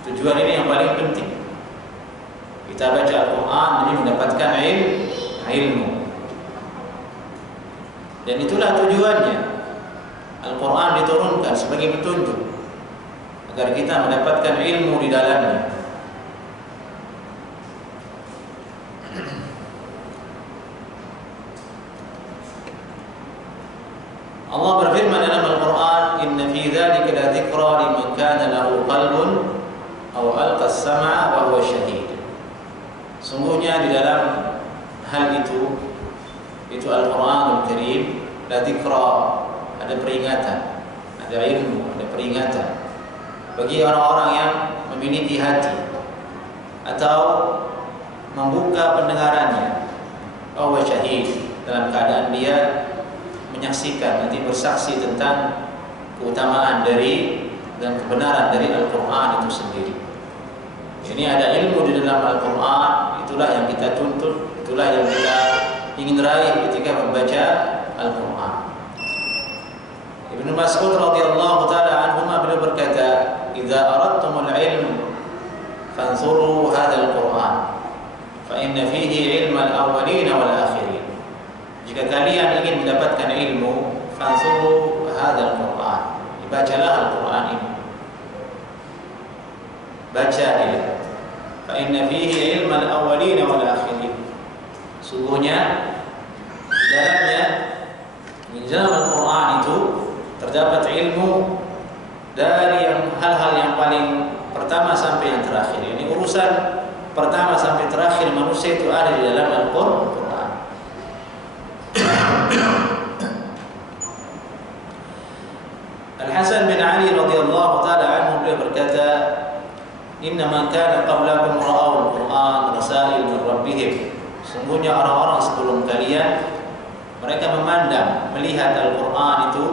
Tujuan ini yang paling penting. Kita baca Al-Quran demi mendapatkan ilmu. Dan itulah tujuannya. Al-Quran diturunkan sebagai petunjuk agar kita mendapatkan ilmu di dalamnya. Allah berfirman dalam Al-Quran, "Inna fi dzalika la dzikra liman kana lahu qalbun aw alqa as-sam'a wa huwa syahid." Sungguhnya di dalam hal itu Al-Quranul Karim, la dzikra, ada peringatan, ada ilmu, ada peringatan bagi orang-orang yang memiliki hati atau membuka pendengarannya. Wa huwa syahid, dalam keadaan dia menyaksikan, nanti bersaksi tentang keutamaan dari dan kebenaran dari Al-Quran itu sendiri. Ini ada ilmu di dalam Al-Quran, itulah yang kita tuntut, itulah yang kita ingin raih ketika membaca Al-Quran. Ibnu Mas'ud radhiyallahu taala anhu beliau berkata, "Idza aradtumul ilm fanzuru hadzal Qur'an, fa inna fihi ilmal awwalin wal akhirin." Jika kalian ingin mendapatkan ilmu, fanzuru hadzal Qur'an, bacalah Al-Quran ini. Baca dia. Fa inna fihi ilmal awwalin wal akhirin. Sungguhnya di dalam Al-Quran itu terdapat ilmu dari hal-hal yang paling pertama sampai yang terakhir. Ini urusan pertama sampai terakhir manusia itu ada di dalam Al-Quran. Al-Hasan bin Ali radhiyallahu taala anhu beliau berkata, "Inna man kana qablakum ra'aw al-Quran rasail min rabbihim." Sungguhnya orang-orang sebelum kalian mereka melihat Al-Quran itu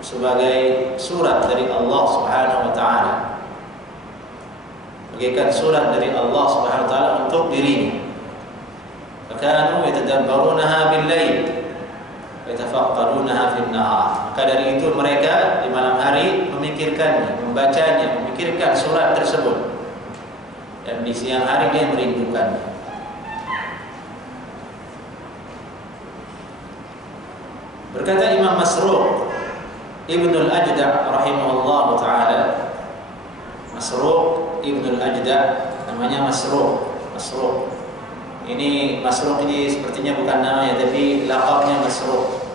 sebagai surat dari Allah Subhanahu wa taala. Bagaikan surat dari Allah Subhanahu wa taala untuk dirinya. Fakanu yatadabbarunaha bil-lail wa yatafakkarunaha fin-nahar. Maka dari itu mereka di malam hari memikirkannya, membacanya, memikirkan surat tersebut. Dan di siang hari dia merindukannya. Berkata Imam Masruq Ibnul Ajda' rahimahullah ta'ala. Masruq Ibnul Ajda' namanya Masruq. Ini Masruq ini sepertinya bukan namanya, tapi laqabnya Masruq.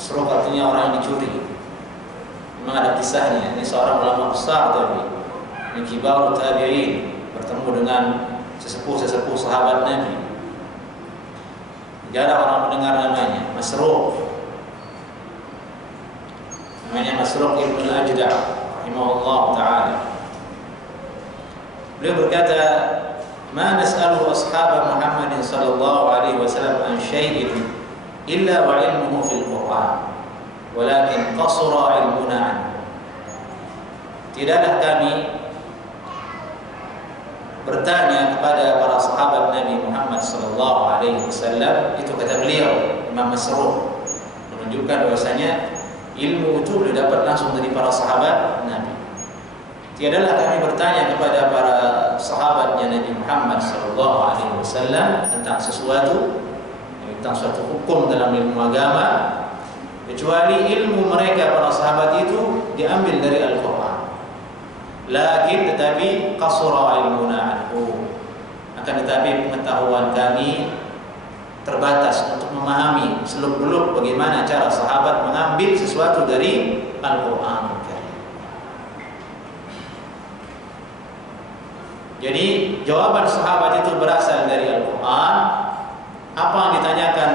Masruq artinya orang yang dicuri. Memang ada kisahnya. Ini seorang ulama besar tapi ini kibarut tabi'in, bertemu dengan sesepuh sahabat Nabi. Jarang orang mendengar namanya, Masruq. Namanya Masruq ibn al-Ajda' rahimahullah ta'ala. Beliau berkata, "Ma nas'alu ashab Muhammad sallallahu alaihi wasallam an syai'in illa wa ilmuhu fil Qur'an, walakin qasara ilmuna anhu." Tidaklah kami bertanya kepada para sahabat Nabi Muhammad sallallahu alaihi wasallam, itu kata beliau Imam Masruq, menunjukkan bahwasanya ilmu itu boleh dapat langsung dari para sahabat Nabi. Tiadalah kami bertanya kepada para sahabatnya Nabi Muhammad sallallahu alaihi wasallam tentang sesuatu, tentang suatu hukum dalam ilmu agama, kecuali ilmu mereka para sahabat itu diambil dari Al-Quran. Lakin tetapi qasura ilmuna anhu, akan tetapi pengetahuan kami terbatas untuk memahami seluk-beluk bagaimana cara sahabat mengambil sesuatu dari Al-Quran. Jadi jawaban sahabat itu berasal dari Al-Quran. Apa yang ditanyakan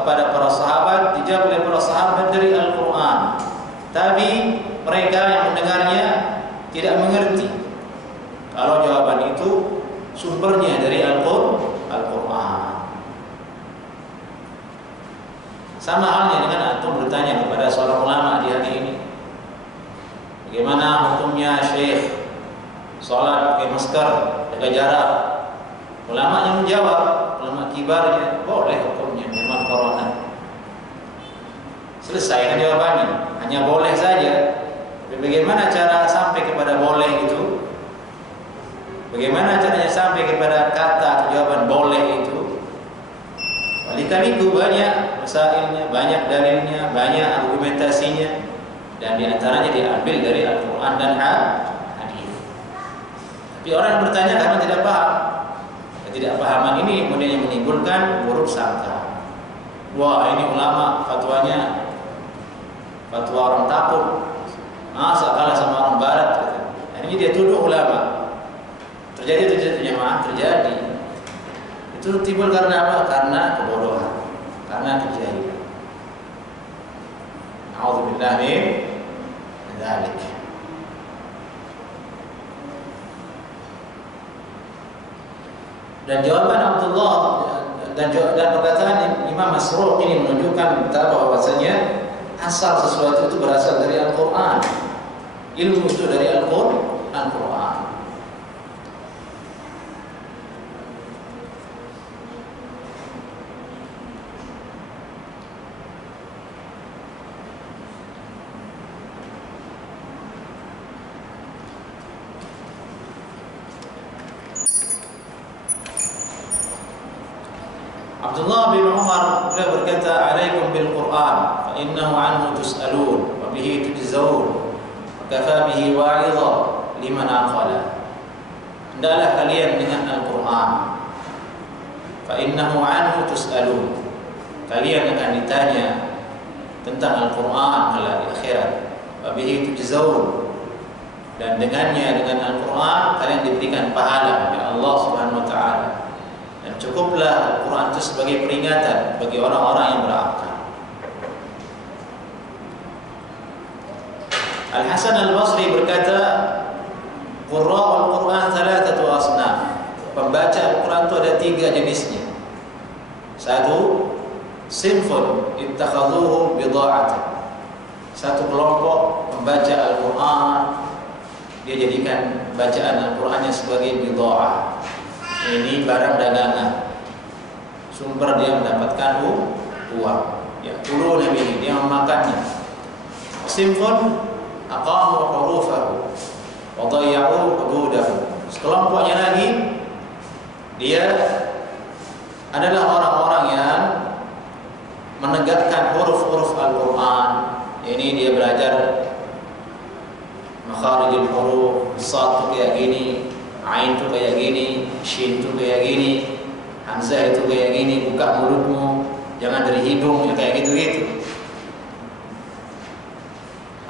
kepada para sahabat dijawab oleh para sahabat dari Al-Quran. Tapi mereka yang mendengarnya tidak mengerti kalau jawaban itu sumbernya dari Al-Quran. Sama halnya dengan antum bertanya kepada seorang ulama di hari ini, bagaimana hukumnya syekh salat pakai masker, jaga jarak? Ulama yang menjawab, ulama kibarnya, boleh hukumnya, memang corona. Selesai kan jawabannya, hanya boleh saja. Tapi bagaimana cara sampai kepada boleh itu? Bagaimana caranya sampai kepada kata atau jawaban boleh itu? Kali-kali banyak masailnya, banyak dalilnya, banyak argumentasinya, dan diantaranya diambil dari Al-Quran dan hadis. Tapi orang yang bertanya karena tidak paham, ketidakpahaman ini kemudian menimbulkan buruk sangka. Wah, ini ulama fatwanya fatwa orang takut, masa kalah sama orang barat. Ini dia tuduh ulama. Terjadi jemaah, terjadi. Itu timbul karena apa? Karena kebodohan, karena kejahilan. A'udzubillah min dzalik. Dan jawaban Abdullah dan perkataan Imam Masruq ini menunjukkan betapa bahwasanya asal sesuatu itu berasal dari Al-Quran. Ilmu itu dari Al-Quran. Abdullah bin Umar beliau berkata, "Alaikum bil Quran, fa innahu anhu tus'alun wa bihi tujzaun, wa kafa bihi wa'idha liman aqala." Hendaklah kalian dengan Al-Quran, fa innahu anhu tus'alun. Kalian akan ditanya tentang Al-Quran pada akhirat. Wa bihi tujzaun. Dan dengannya, dengan Al-Quran kalian diberikan pahala oleh Allah Subhanahu wa taala. Dan cukuplah Al-Quran itu sebagai peringatan bagi orang-orang yang berakal. Al-Hasan Al-Basri berkata, Qurra'ul Quran thalathatu asnaf. Pembaca Al-Quran itu ada 3 jenisnya. Satu, sinfun ittakhadhuhu bidha'atan. Satu kelompok pembaca Al-Quran, dia jadikan bacaan Al-Qurannya sebagai bidha'ah. Ini barang dagangan, sumber dia mendapatkan uang. Ya, turun ini dia memakannya. Sinfun aqamu hurufahu wa dhayya'u hududahu. Sekelompoknya lagi, dia adalah orang-orang yang menegakkan huruf-huruf Al-Quran. Ini dia belajar makharijul huruf, sad itu kayak gini, ain itu kayak gini, shin itu kayak gini, hamzah itu kayak gini, buka mulutmu, jangan dari hidung kayak gitu-gitu.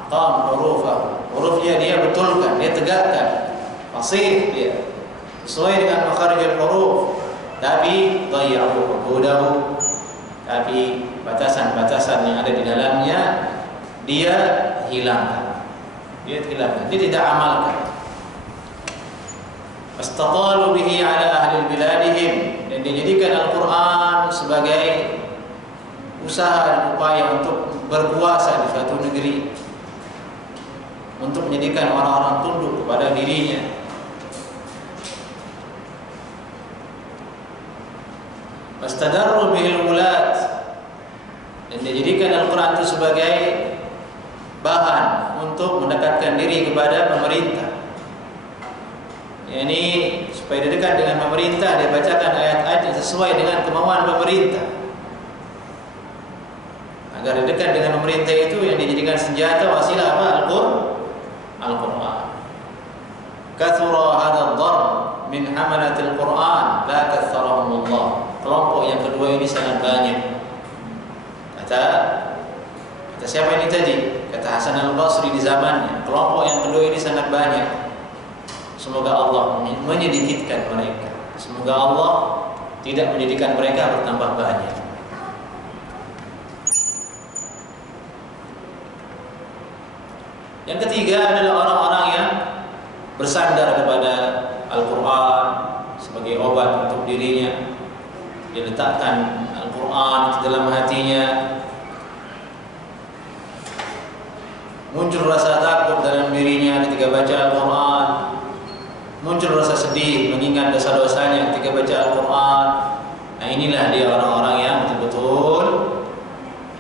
Aqam hurufah, hurufnya dia betulkan, dia tegakkan, fasih dia sesuai dengan makharijul huruf. Tapi dhayya'u hududahu, tapi batasan-batasan yang ada di dalamnya dia hilangkan, dia tidak amalkan. Astatalu bihi ala ahli biladihim, dan dijadikan Al-Quran sebagai usaha dan upaya untuk berkuasa di suatu negeri, untuk menjadikan orang-orang tunduk kepada dirinya. Fastadarru bihil wulat, dan dijadikan Al-Quran itu sebagai bahan untuk mendekatkan diri kepada pemerintah. Ini supaya dia dekat dengan pemerintah, dia bacakan ayat-ayat yang sesuai dengan kemauan pemerintah. Agar dia dekat dengan pemerintah itu yang dijadikan senjata wasilah apa? Al-Quran. Kathura hadha ad-darb min hamalatil Quran la katharahumullah. Kelompok yang kedua ini sangat banyak. Kata siapa ini tadi? Kata Hasan al-Basri di zamannya. Kelompok yang kedua ini sangat banyak. Semoga Allah menyedikitkan mereka. Semoga Allah tidak menjadikan mereka bertambah banyak. Yang ketiga adalah orang-orang yang bersandar kepada Al-Quran sebagai obat untuk dirinya. Dia letakkan Al-Quran di dalam hatinya. Muncul rasa takut dalam dirinya ketika baca Al-Quran. Muncul rasa sedih mengingat dosa-dosanya ketika baca Al-Quran. Nah, inilah dia orang-orang yang betul-betul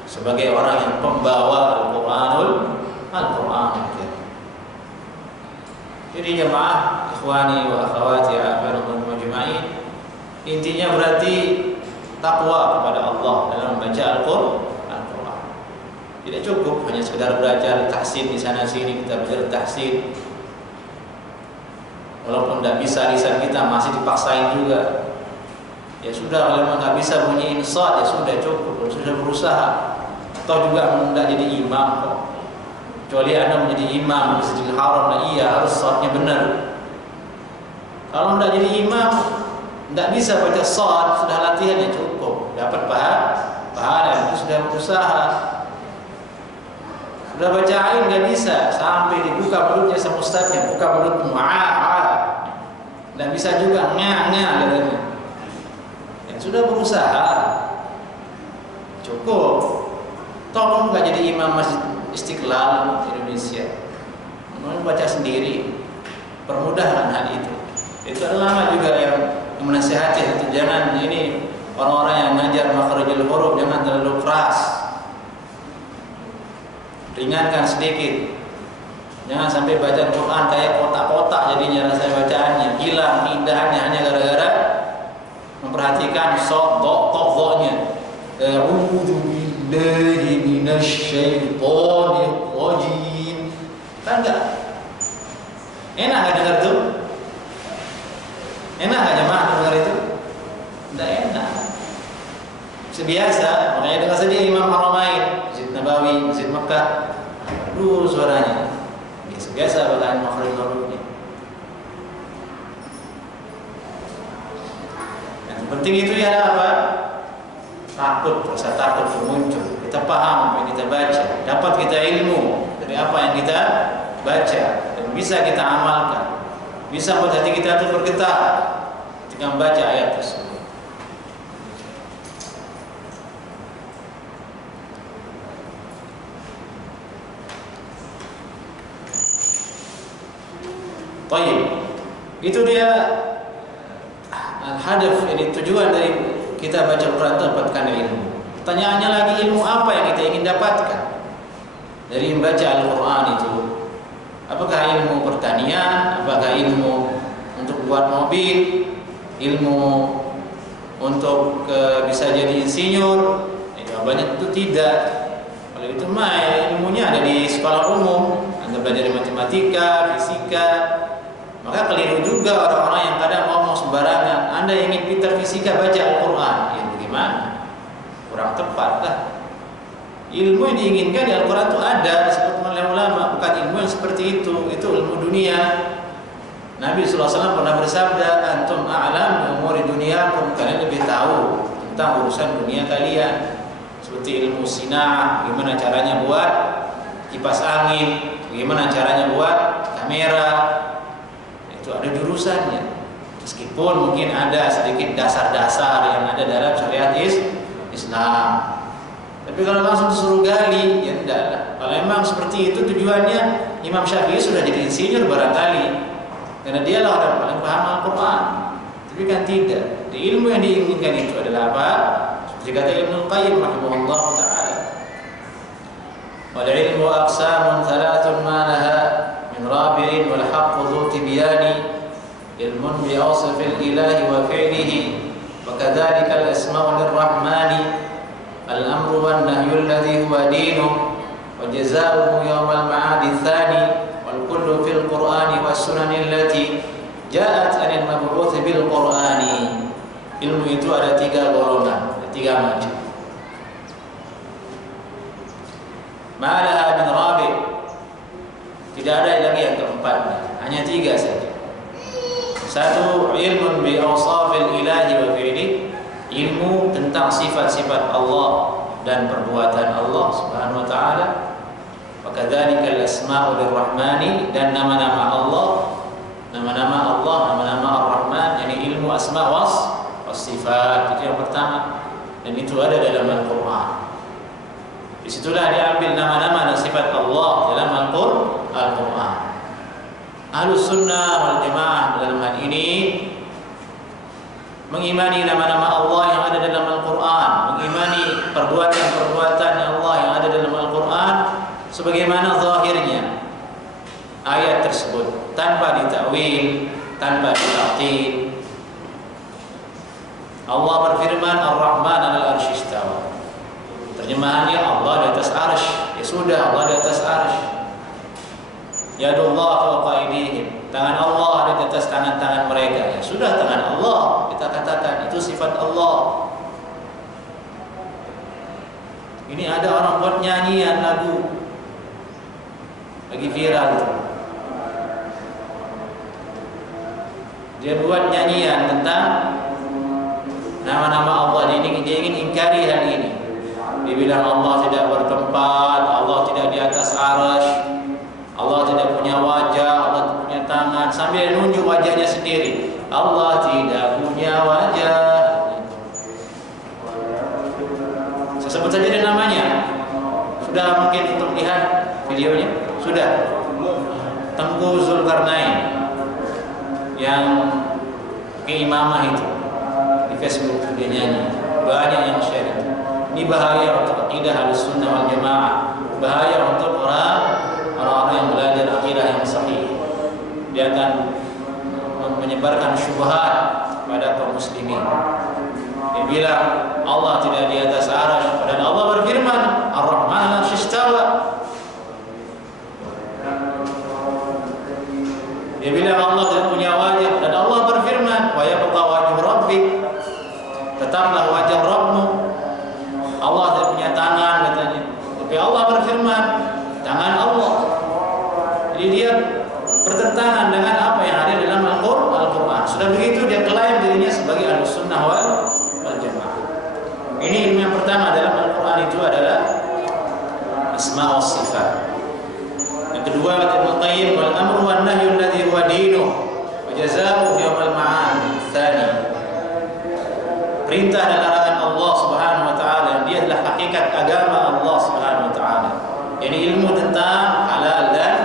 sebagai orang yang pembawa Al-Quran. Jadi jemaah ikhwani wa akhwati a'afakum majma'in, intinya berarti takwa kepada Allah dalam membaca Al-Quran. Tidak cukup hanya sekedar belajar tahsin di sana sini, kita belajar tahsin. Walaupun tidak bisa lisan kita masih dipaksain juga. Ya sudah, kalau memang nggak bisa bunyiin shad ya sudah cukup, sudah berusaha. Atau juga tidak jadi imam kok. Kecuali Anda menjadi imam di Masjidil Haram, nah iya harus shadnya benar. Kalau tidak jadi imam, tidak bisa baca shad, sudah latihan ya cukup, dapat pahala itu sudah berusaha. Sudah baca ain nggak bisa, sampai dibuka mulutnya sama ustaznya, buka mulutmu, nggak bisa juga, katanya. Dan sudah berusaha, cukup. Tolong nggak jadi imam Masjid Istiqlal Indonesia, baca sendiri, permudahkan hal itu. Itu adalah juga yang menasihati, itu jangan ini orang-orang yang ngajar makharijul huruf jangan terlalu keras. Ringankan sedikit. Jangan sampai baca Quran kayak kotak-kotak jadinya rasa bacaannya, hilang keindahannya hanya gara-gara memperhatikan shad, dha-nya. A'udzu billahi minasy syaithanir rajim. Kan enggak? Enak enggak dengar itu? Enak enggak jemaah dengar itu? Enggak enak. Sebiasa, makanya dengar saja Imam Haramain, Masjid Nabawi, Masjid Mekah. Aduh suaranya. Biasa bacaan makhraj hurufnya. Yang penting itu ya apa? Takut, rasa takut muncul. Kita paham apa yang kita baca, dapat kita ilmu dari apa yang kita baca dan bisa kita amalkan. Bisa buat hati kita itu bergetar ketika membaca ayat tersebut. Baik, itu dia al-hadaf, ini tujuan dari kita baca Al-Quran itu dapatkan ilmu. Pertanyaannya lagi, ilmu apa yang kita ingin dapatkan dari membaca Al-Quran itu? Apakah ilmu pertanian? Apakah ilmu untuk buat mobil? Ilmu untuk bisa jadi insinyur? Jawabannya itu tidak. Kalau itu mah ilmunya ada di sekolah umum. Anda belajar matematika, fisika. Maka keliru juga orang-orang yang kadang ngomong sembarangan. Anda ingin pintar fisika, baca Al-Quran. Ya bagaimana? kurang tepat lah. Ilmu yang diinginkan di Al-Quran itu ada, disebut oleh ulama, bukan ilmu yang seperti itu ilmu dunia. Nabi SAW pernah bersabda, antum a'lam bi umuri dunyakum, kalian lebih tahu tentang urusan dunia kalian. Seperti ilmu sina'ah, bagaimana caranya buat kipas angin, bagaimana caranya buat kamera, itu ada jurusannya. Meskipun mungkin ada sedikit dasar-dasar yang ada dalam syariat Islam. Tapi kalau langsung disuruh gali, ya tidak lah. Kalau memang seperti itu tujuannya, Imam Syafi'i sudah jadi insinyur barangkali, karena dialah orang paling paham Al-Quran. Tapi kan tidak. Di ilmu yang diinginkan itu adalah apa? Seperti kata Ibnu Qayyim rahimahullah ta'ala, wal ilmu aqsamun thalathun ma laha min rabi'in wal haqqu dhu tibyani ilmun bi awsafil ilahi wa fi'lihi wa kadzalika al asma'u lirrahmani al-amru wan nahyu alladhi huwa dinuhu wa jazaohu yawmal ma'adi tsani wal kullu fil qur'ani was sunani allati ja'at anil mab'uts bil qur'ani. Ilmu itu ada 3 golongan, ada 3 macam. Ma'alaha min rabi', tidak ada lagi yang keempat, hanya 3 saja. Satu, ilmun bi awsafil ilahi wa fi'li, ilmu tentang sifat-sifat Allah dan perbuatan Allah Subhanahu wa taala. Wa kadzalika al-asma'u lirrahmani, dan nama-nama Allah, nama-nama Ar-Rahman, yakni ilmu asma' was sifat, itu yang pertama, dan itu ada dalam Al-Qur'an. Disitulah diambil nama-nama dan sifat Allah dalam Al-Qur'an. Ahlus sunnah wal jamaah dalam hal ini mengimani nama-nama Allah yang ada dalam Al-Quran, mengimani perbuatan-perbuatan Allah yang ada dalam Al-Quran sebagaimana zahirnya ayat tersebut, tanpa ditakwil, tanpa ditaktil. Allah berfirman, Ar-Rahman 'alal 'arsy istawa. Terjemahannya Allah di atas arsy. Ya sudah, Allah di atas arsy. Yadullah fawqa aydihim, tangan Allah ada di atas tangan-tangan mereka. Ya sudah, tangan Allah, kita katakan itu sifat Allah. Ini ada orang buat nyanyian lagu lagi viral itu. Dia buat nyanyian tentang nama-nama Allah. Dia ingin ingkari hal ini. Dia bilang Allah tidak bertempat, Allah tidak di atas arsy, Allah tidak punya wajah, Allah tidak punya tangan, sambil nunjuk wajahnya sendiri. Allah tidak punya wajah. Saya sebut saja dia namanya. Sudah mungkin untuk lihat videonya? Sudah. Tengku Zulkarnain yang keimamah itu di Facebook dia nyanyi. Banyak yang share itu. Ini bahaya untuk akidah Ahlussunnah wal Jamaah. Bahaya untuk orang-orang yang belajar akidah yang sahih. Dia akan menyebarkan syubhat pada kaum muslimin. Dia bilang Allah tidak di atas arsy, padahal Allah berfirman Ar-Rahman 'alal 'arsy istawa. Dia bilang Allah tidak punya wajah, dan Allah berfirman wa yabqa wajhu rabbik, tetaplah wajah Rabbmu. Allah tidak punya tangan katanya, tapi Allah berfirman tangan Allah. Jadi dia bertentangan dengan apa yang ada dalam Al-Quran. Sudah begitu dia klaim dirinya sebagai Ahlussunnah wal Jamaah. Ini ilmu yang pertama dalam Al-Quran itu adalah asma wa sifat. Yang kedua kata Ibnu Qayyim, wal amru wan nahyu alladhi huwa dinuhu wa jazaa'uhu yawmal ma'ad tsani. Perintah dan larangan Allah Subhanahu wa taala, dia adalah hakikat agama Allah Subhanahu wa taala. Ini ilmu tentang halal dan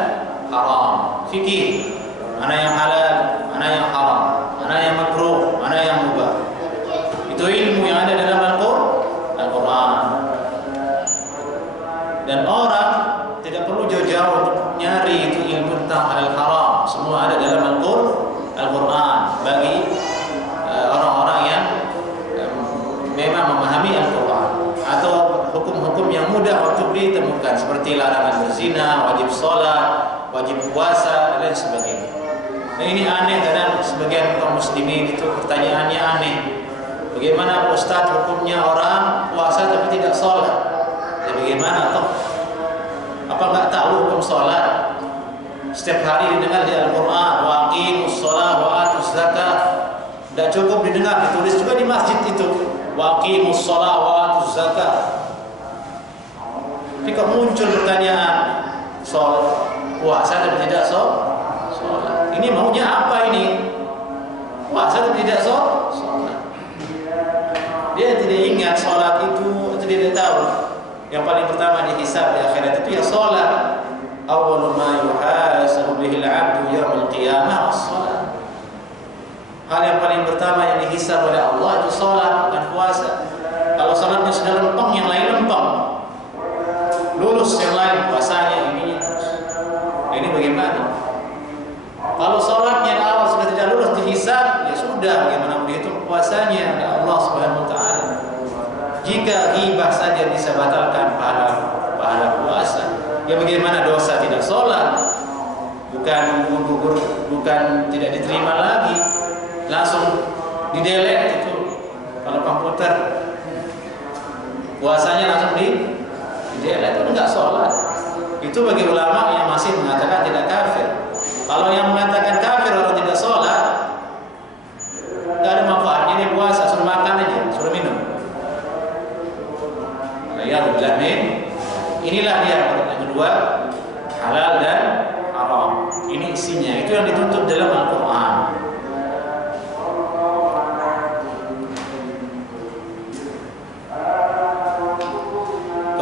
haram, fikih, mana yang halal, mana yang haram, mana yang makruh, mana yang mubah. Itu ilmu yang ada dalam Al-Quran. Dan orang tidak perlu jauh-jauh untuk nyari itu ilmu tentang halal haram. Semua ada dalam Al-Quran bagi orang-orang yang memang memahami Al-Quran, atau hukum-hukum yang mudah untuk ditemukan seperti larangan berzina, wajib sholat, wajib puasa, dan lain sebagainya. Nah, ini aneh karena sebagian kaum muslimin itu pertanyaannya aneh. Bagaimana Ustaz hukumnya orang puasa tapi tidak sholat? Ya bagaimana toh? Apa nggak tahu hukum sholat? Setiap hari didengar di Al-Quran, wa aqimus sholat wa atuz zakat. Tidak cukup didengar, ditulis juga di masjid itu, wa aqimus sholat wa atuz zakat. Tapi kok muncul pertanyaan soal puasa tapi tidak sholat? Ini maunya apa ini? Puasa tapi tidak sholat. Dia tidak ingat sholat itu, atau dia tidak tahu. Yang paling pertama dihisab di akhirat itu ya sholat. Awwalu ma yuhasabu bihil 'abdu yaumil qiyamah as-shalah. Hal yang paling pertama yang dihisab oleh Allah itu sholat, bukan puasa. Kalau sholatnya sudah lempeng, yang lain lempeng. Lulus yang lain, puasanya ini terus. Ini bagaimana? Kalau sholatnya yang awal sudah tidak lulus dihisab, ya sudah, bagaimana dihitung puasanya oleh Allah Subhanahu wa taala. Jika ghibah saja bisa batalkan pahala puasa, ya bagaimana dosa tidak sholat? Bukan gugur, bukan tidak diterima lagi, langsung di-delete itu. Kalau komputer puasanya langsung di-delete, itu enggak sholat. Itu bagi ulama yang masih mengatakan tidak kafir. Kalau yang mengatakan kafir orang tidak sholat, tidak ada manfaatnya dia puasa, suruh makan aja, suruh minum. Ya, inilah dia yang kedua, halal dan haram. Ini isinya, itu yang dituntut dalam Al-Quran.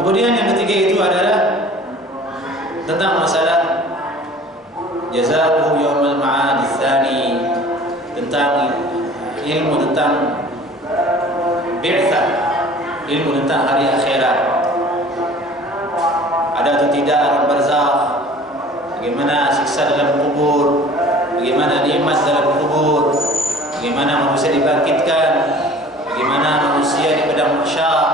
Kemudian yang ketiga itu adalah tentang masalah jazaohu yaumil ma'ad tsani, tentang ilmu tentang bi'tsah, ilmu tentang hari akhirat. Ada atau tidak alam barzakh, bagaimana siksa dalam kubur, bagaimana nikmat dalam kubur, bagaimana manusia dibangkitkan, bagaimana manusia di padang mahsyar,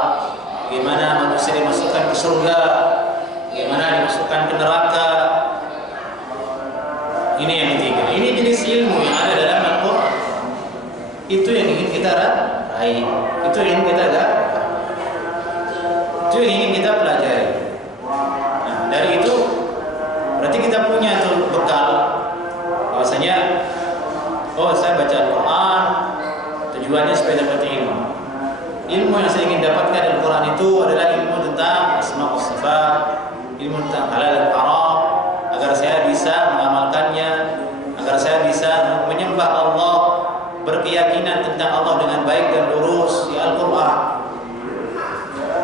bagaimana manusia dimasukkan ke surga, bagaimana dimasukkan ke neraka. Ini yang ketiga. Ini jenis ilmu yang ada dalam Al-Quran. Itu yang ingin kita raih. Itu yang ingin kita itu yang ingin kita pelajari. Nah, dari itu berarti kita punya tuh bekal bahwasanya, oh saya baca Al-Quran tujuannya supaya dapat ilmu. Ilmu yang saya ingin dapatkan dari Al-Quran itu adalah ilmu tentang asma wa sifat, ilmu tentang halal dan haram, agar saya bisa mengamalkannya, agar saya bisa menyembah Allah, berkeyakinan tentang Allah dengan baik dan lurus di Al-Quran.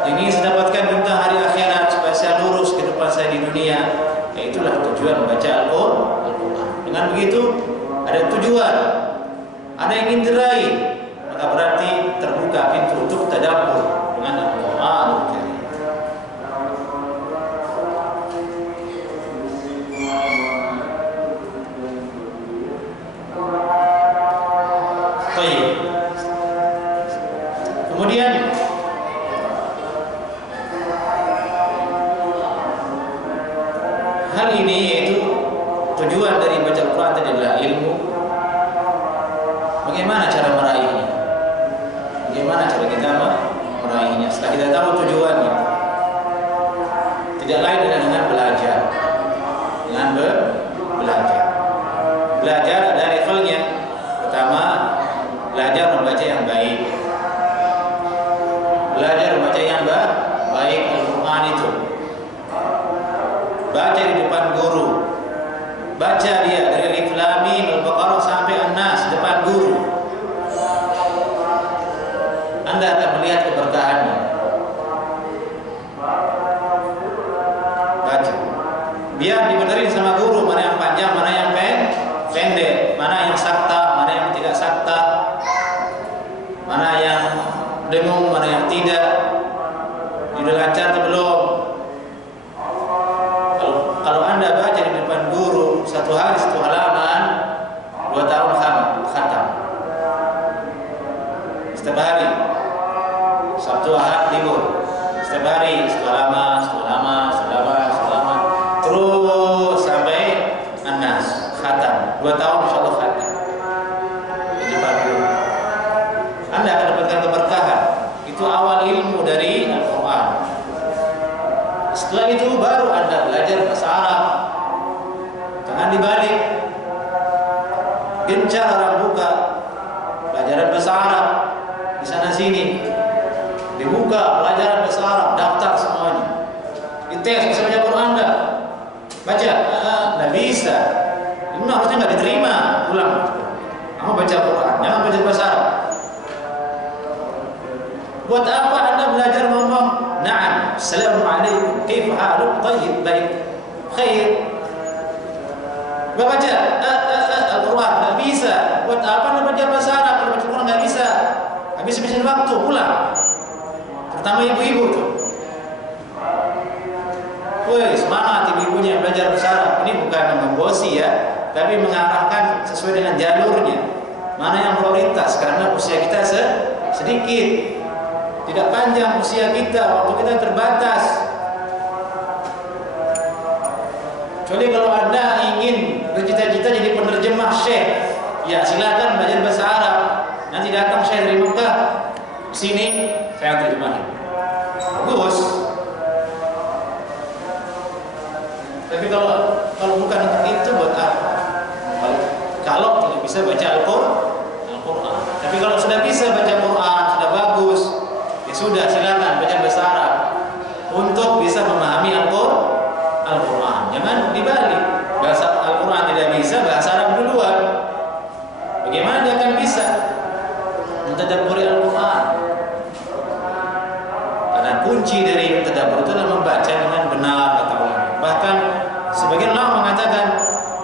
Yang ingin saya dapatkan tentang hari akhirat supaya saya lurus kehidupan saya di dunia. Ya itulah tujuan membaca Al-Quran. Dengan begitu ada tujuan, ada yang ingin diraih, maka berarti terbuka pintu untuk tadabbur dengan Al-Quran. Kemudian hal ini yaitu tujuan dari baca Al-Quran tadi adalah ilmu. Bagaimana cara meraihnya? Bagaimana cara kita meraihnya? Setelah kita tahu tujuannya, tidak lain adalah dengan belajar. Dengan belajar. Belajar ada levelnya. Pertama, belajar membaca yang baik. Belajar membaca yang baik Al-Quran itu. Baca di depan guru. Baca dia dari Alif Lam Mim Al-Baqarah sampai An-Nas depan guru. Anda akan melihat keberkahannya. Baca. Biar dibenerin sama guru mana yang panjang, mana yang pendek, mana yang sakta, mana yang tidak sakta, mana yang dengung, mana yang tidak. Sudah lancar atau belum? Kalau Anda baca di depan guru satu hari satu halaman, 2 tahun khatam. Setiap hari, Sabtu Ahad libur. Setiap hari satu halaman, terus sampai An-Nas khatam. 2 tahun insyaallah khatam. Di depan guru. Anda akan dapatkan setelah itu baru Anda belajar bahasa Arab. Jangan dibalik. Gencar orang buka pelajaran bahasa Arab di sana sini. Dibuka pelajaran bahasa Arab, daftar semuanya. Dites bisa baca Quran enggak? Baca, nggak bisa. Ini harusnya nggak diterima. Ulang. Kamu baca Quran, jangan baca bahasa Arab. Buat apa Anda belajar ngomong? Naam, assalamualaikum, kaifa haluk? Tayyib, baik, khair. Gak baca Al-Quran, nggak bisa. Buat apa Anda baca bahasa Arab? Kalau baca Quran nggak bisa. Habis-habisin waktu, pulang. Terutama ibu-ibu tuh. Woi, semangat ibu-ibunya belajar bahasa Arab. Ini bukan membosi ya, tapi mengarahkan sesuai dengan jalurnya. Mana yang prioritas? Karena usia kita sedikit, tidak panjang usia kita, waktu kita terbatas. Kecuali kalau Anda ingin bercita-cita jadi penerjemah syekh, ya silakan belajar bahasa Arab. Nanti datang syekh dari Mekah sini, saya terjemahin. Bagus. Tapi kalau bukan untuk itu, buat apa? Kalau tidak bisa baca Al-Quran. Tapi kalau sudah bisa baca Quran, sudah bagus, ya sudah silakan baca bahasa Arab untuk bisa memahami Al-Quran. Jangan dibalik. Bahasa Al-Quran tidak bisa, bahasa Arab duluan. Bagaimana dia akan bisa mentadabburi Al-Quran? Karena kunci dari tadabbur itu adalah membaca dengan benar, kata ulama. Bahkan sebagian ulama mengatakan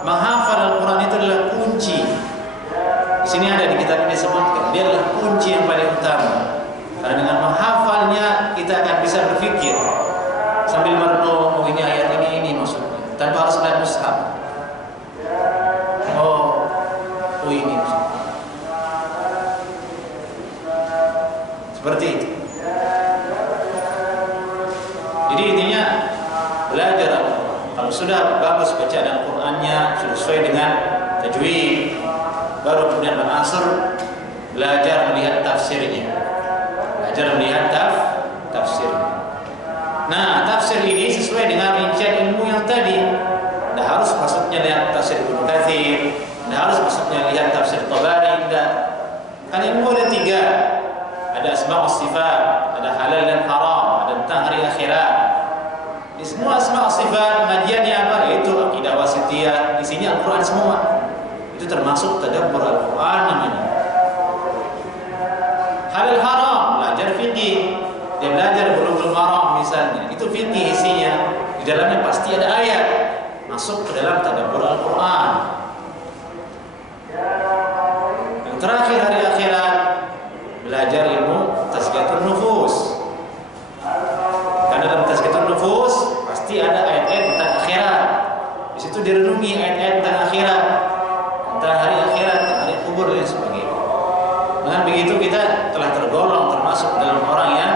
menghafal Al-Quran itu adalah kunci. Di sini ada di kitab ini disebutkan, dia adalah kunci yang paling utama. Karena dengan menghafalnya kita akan bisa berpikir sambil merenung, oh ini ayat ini maksudnya, tanpa harus melihat mushaf. Oh ini maksudnya. Seperti itu. Jadi intinya belajar Al-Quran. Kalau sudah bagus bacaan Al-Qurannya, sudah sesuai dengan tajwid, baru kemudian berangsur belajar melihat tafsirnya. Belajar melihat tafsirnya. Nah, tafsir ini sesuai dengan rincian ilmu yang tadi. Tidak harus maksudnya lihat tafsir Ibnu Katsir, tidak harus maksudnya lihat tafsir Tabari, tidak. Kan ilmu ada 3. Ada asma' wa sifat, ada halal dan haram, ada tentang hari akhirat. Di semua asma' wa sifat pengajiannya apa? Yaitu akidah wasithiyah, isinya Al-Quran semua. Itu termasuk tadabbur Al-Quran namanya. Halal haram, belajar fikih. Dia belajar Bulughul Maram misalnya, itu fikih isinya. Di dalamnya pasti ada ayat, masuk ke dalam tadabbur Al-Quran. Yang terakhir hari akhirat, belajar ilmu tazkiyatun nufus. Karena dalam tazkiyatun nufus pasti ada ayat-ayat tentang akhirat. Di situ direnungi ayat-ayat tentang akhirat, tentang hari akhirat, hari kubur dan sebagainya. Dengan begitu kita telah tergolong termasuk dalam orang yang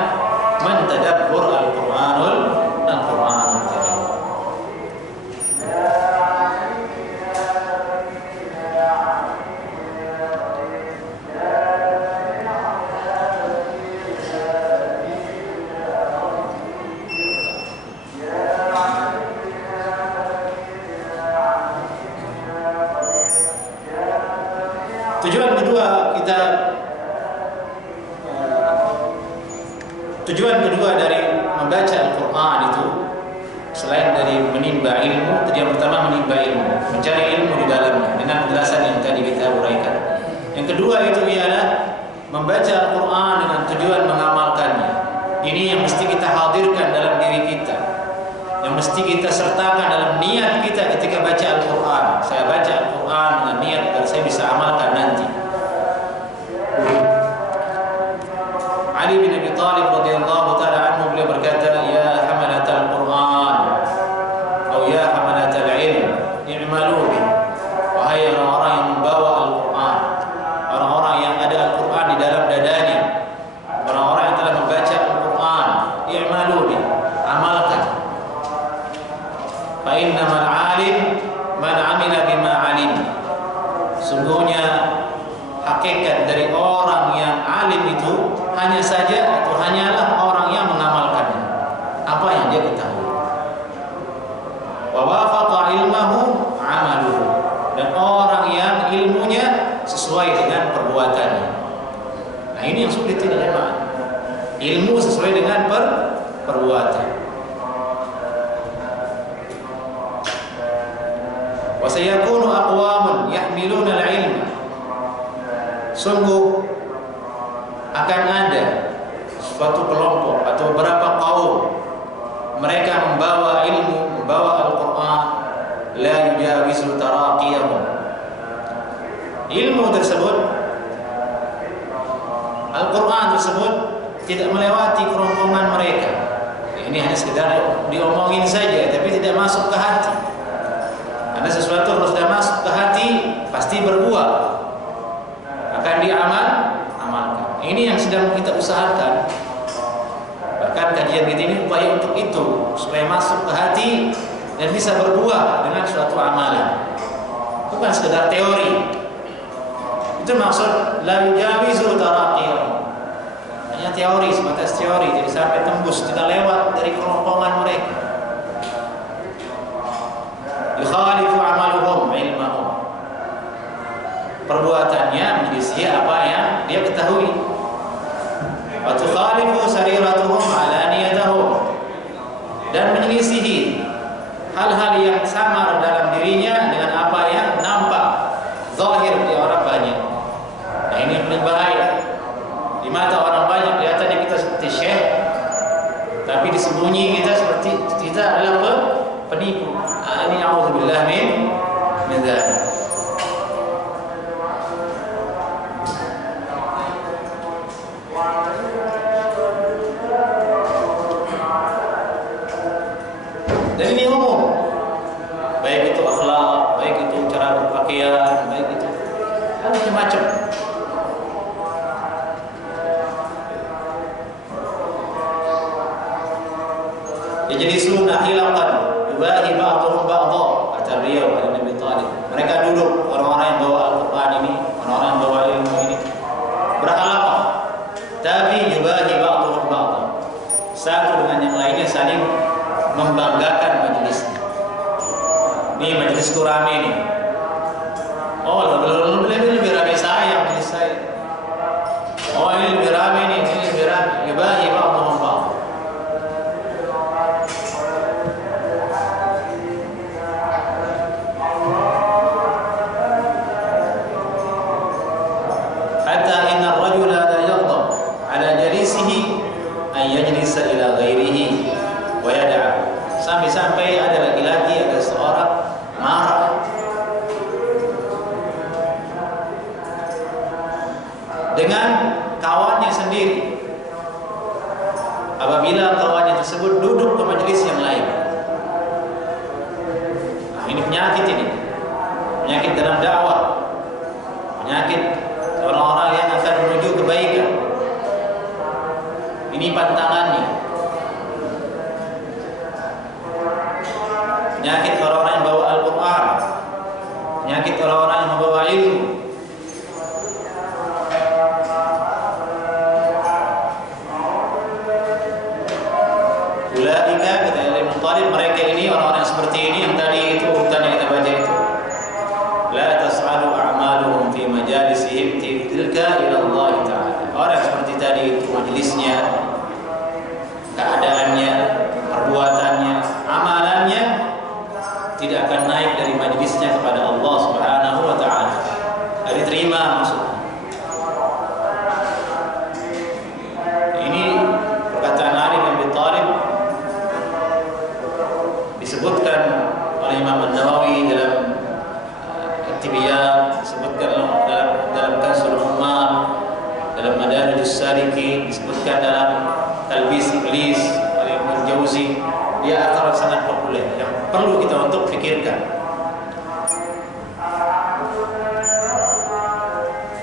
mentadabbur Al-Quranul Karim. Tujuan kedua dari membaca Al-Quran itu, selain dari menimba ilmu, tujuan pertama menimba ilmu, mencari ilmu di dalamnya dengan penjelasan yang tadi kita uraikan. Yang kedua itu ialah membaca Al-Quran dengan tujuan mengamalkannya. Ini yang mesti kita hadirkan dalam diri kita, yang mesti kita sertakan dalam niat kita ketika baca Al-Quran. Saya baca Al-Quran dengan niat agar saya bisa amalkan nanti. Ali bin Abi Thalib radhiyallahu taala anhu beliau berkata, ya hamalatal Quran atau ya hamalatal ilm i'malu bi. Wahai orang-orang yang membawa Al-Quran, orang-orang yang ada Al-Quran di dalam dadanya, orang-orang yang telah membaca Al-Quran, i'malu bi, amalkan. Fa innamal alim man amila bima alim. Sungguhnya hakikat dari orang yang alim itu hanya saja atau hanyalah orang yang mengamalkannya, apa yang dia ketahui. ilmu sesuai dengan perbuatan. Wa sayakunu aqwamun yahmiluna al-ilma. Sungguh akan ada suatu kelompok atau beberapa kaum, mereka membawa ilmu, membawa Al-Quran, la yujawizu taraqiyahum. Ilmu tersebut, Al-Quran tersebut tidak melewati kerongkongan mereka. Ini hanya sekedar diomongin saja, tapi tidak masuk ke hati. Karena sesuatu kalau sudah masuk ke hati pasti berbuah, akan amalkan. Ini yang sedang kita usahakan. Bahkan kajian kita ini upaya untuk itu, supaya masuk ke hati dan bisa berbuah dengan suatu amalan. Bukan sekedar teori. Itu maksud la yujawizu taraqiyahum. Hanya teori, sebatas teori, jadi sampai tembus, tidak lewat dari kerongkongan mereka. Yukhalifu amaluhum ilmahum. Perbuatannya menyelisih apa yang dia ketahui. Wa tukhalifu sariratuhum alaniyatahum. Dan menyelisihi hal-hal yang samar dalam dirinya dengan apa yang nampak zahir di orang banyak. Nah, ini yang paling bahaya. Di mata orang banyak kelihatannya kita seperti syekh, tapi disembunyi kita seperti kita adalah penipu. Ini a'udzubillah min dzalik. Dan ini umum, baik itu akhlak, baik itu cara berpakaian, baik itu macam-macam. Yajlisuna hilaqan yubahi ba'dhum ba'dha, kata beliau Nabi Thalib. Mereka duduk, orang-orang yang bawa Al-Quran ini, orang-orang yang bawa ilmu ini, berhalaqah, tapi yubahi ba'dhum ba'dha, satu dengan yang lainnya saling membanggakan majelisnya. Ini majelisku rame nih. Oh, lebih rame saya, majelis saya. Oh, ini lebih rame nih, ini lebih rame. Yubahi ba'dhum ba'dha. Hatta inna ar-rajula la yaghdab ala jalisihi an yajlisa ila ghairihi wa yad'a. Sampai-sampai ada laki-laki, ada seorang marah dengan kawannya sendiri apabila kawannya tersebut duduk ke majelis yang lain. Nah, ini penyakit, ini penyakit dalam dakwah, penyakit orang-orang yang akan menuju kebaikan. Ini pantangannya. Penyakit orang-orang yang bawa Al-Quran, penyakit orang-orang yang membawa ilmu. Ulaika, kata Ibnu Thalib, mereka ini, orang-orang seperti ini yang tadi itu urutan yang kita baca itu, la tas'alu a'maluhum fi majalisihim tilka ila Allah Ta'ala. Orang seperti tadi itu majelisnya, keadaannya, perbuatannya, amalannya tidak akan naik dari majelisnya kepada Allah Subhanahu wa Ta'ala. Dari terima maksudnya. Ini perkataan Ali bin Abi Thalib disebutkan oleh Imam An-Nawawi dalam At-Tibyan, disebutkan dalam Kanzul Ummal, dalam Madarijus Salikin, disebutkan dalam Talbis Iblis oleh Ibnu Jauzi. Dia akar sangat populer yang perlu kita untuk pikirkan.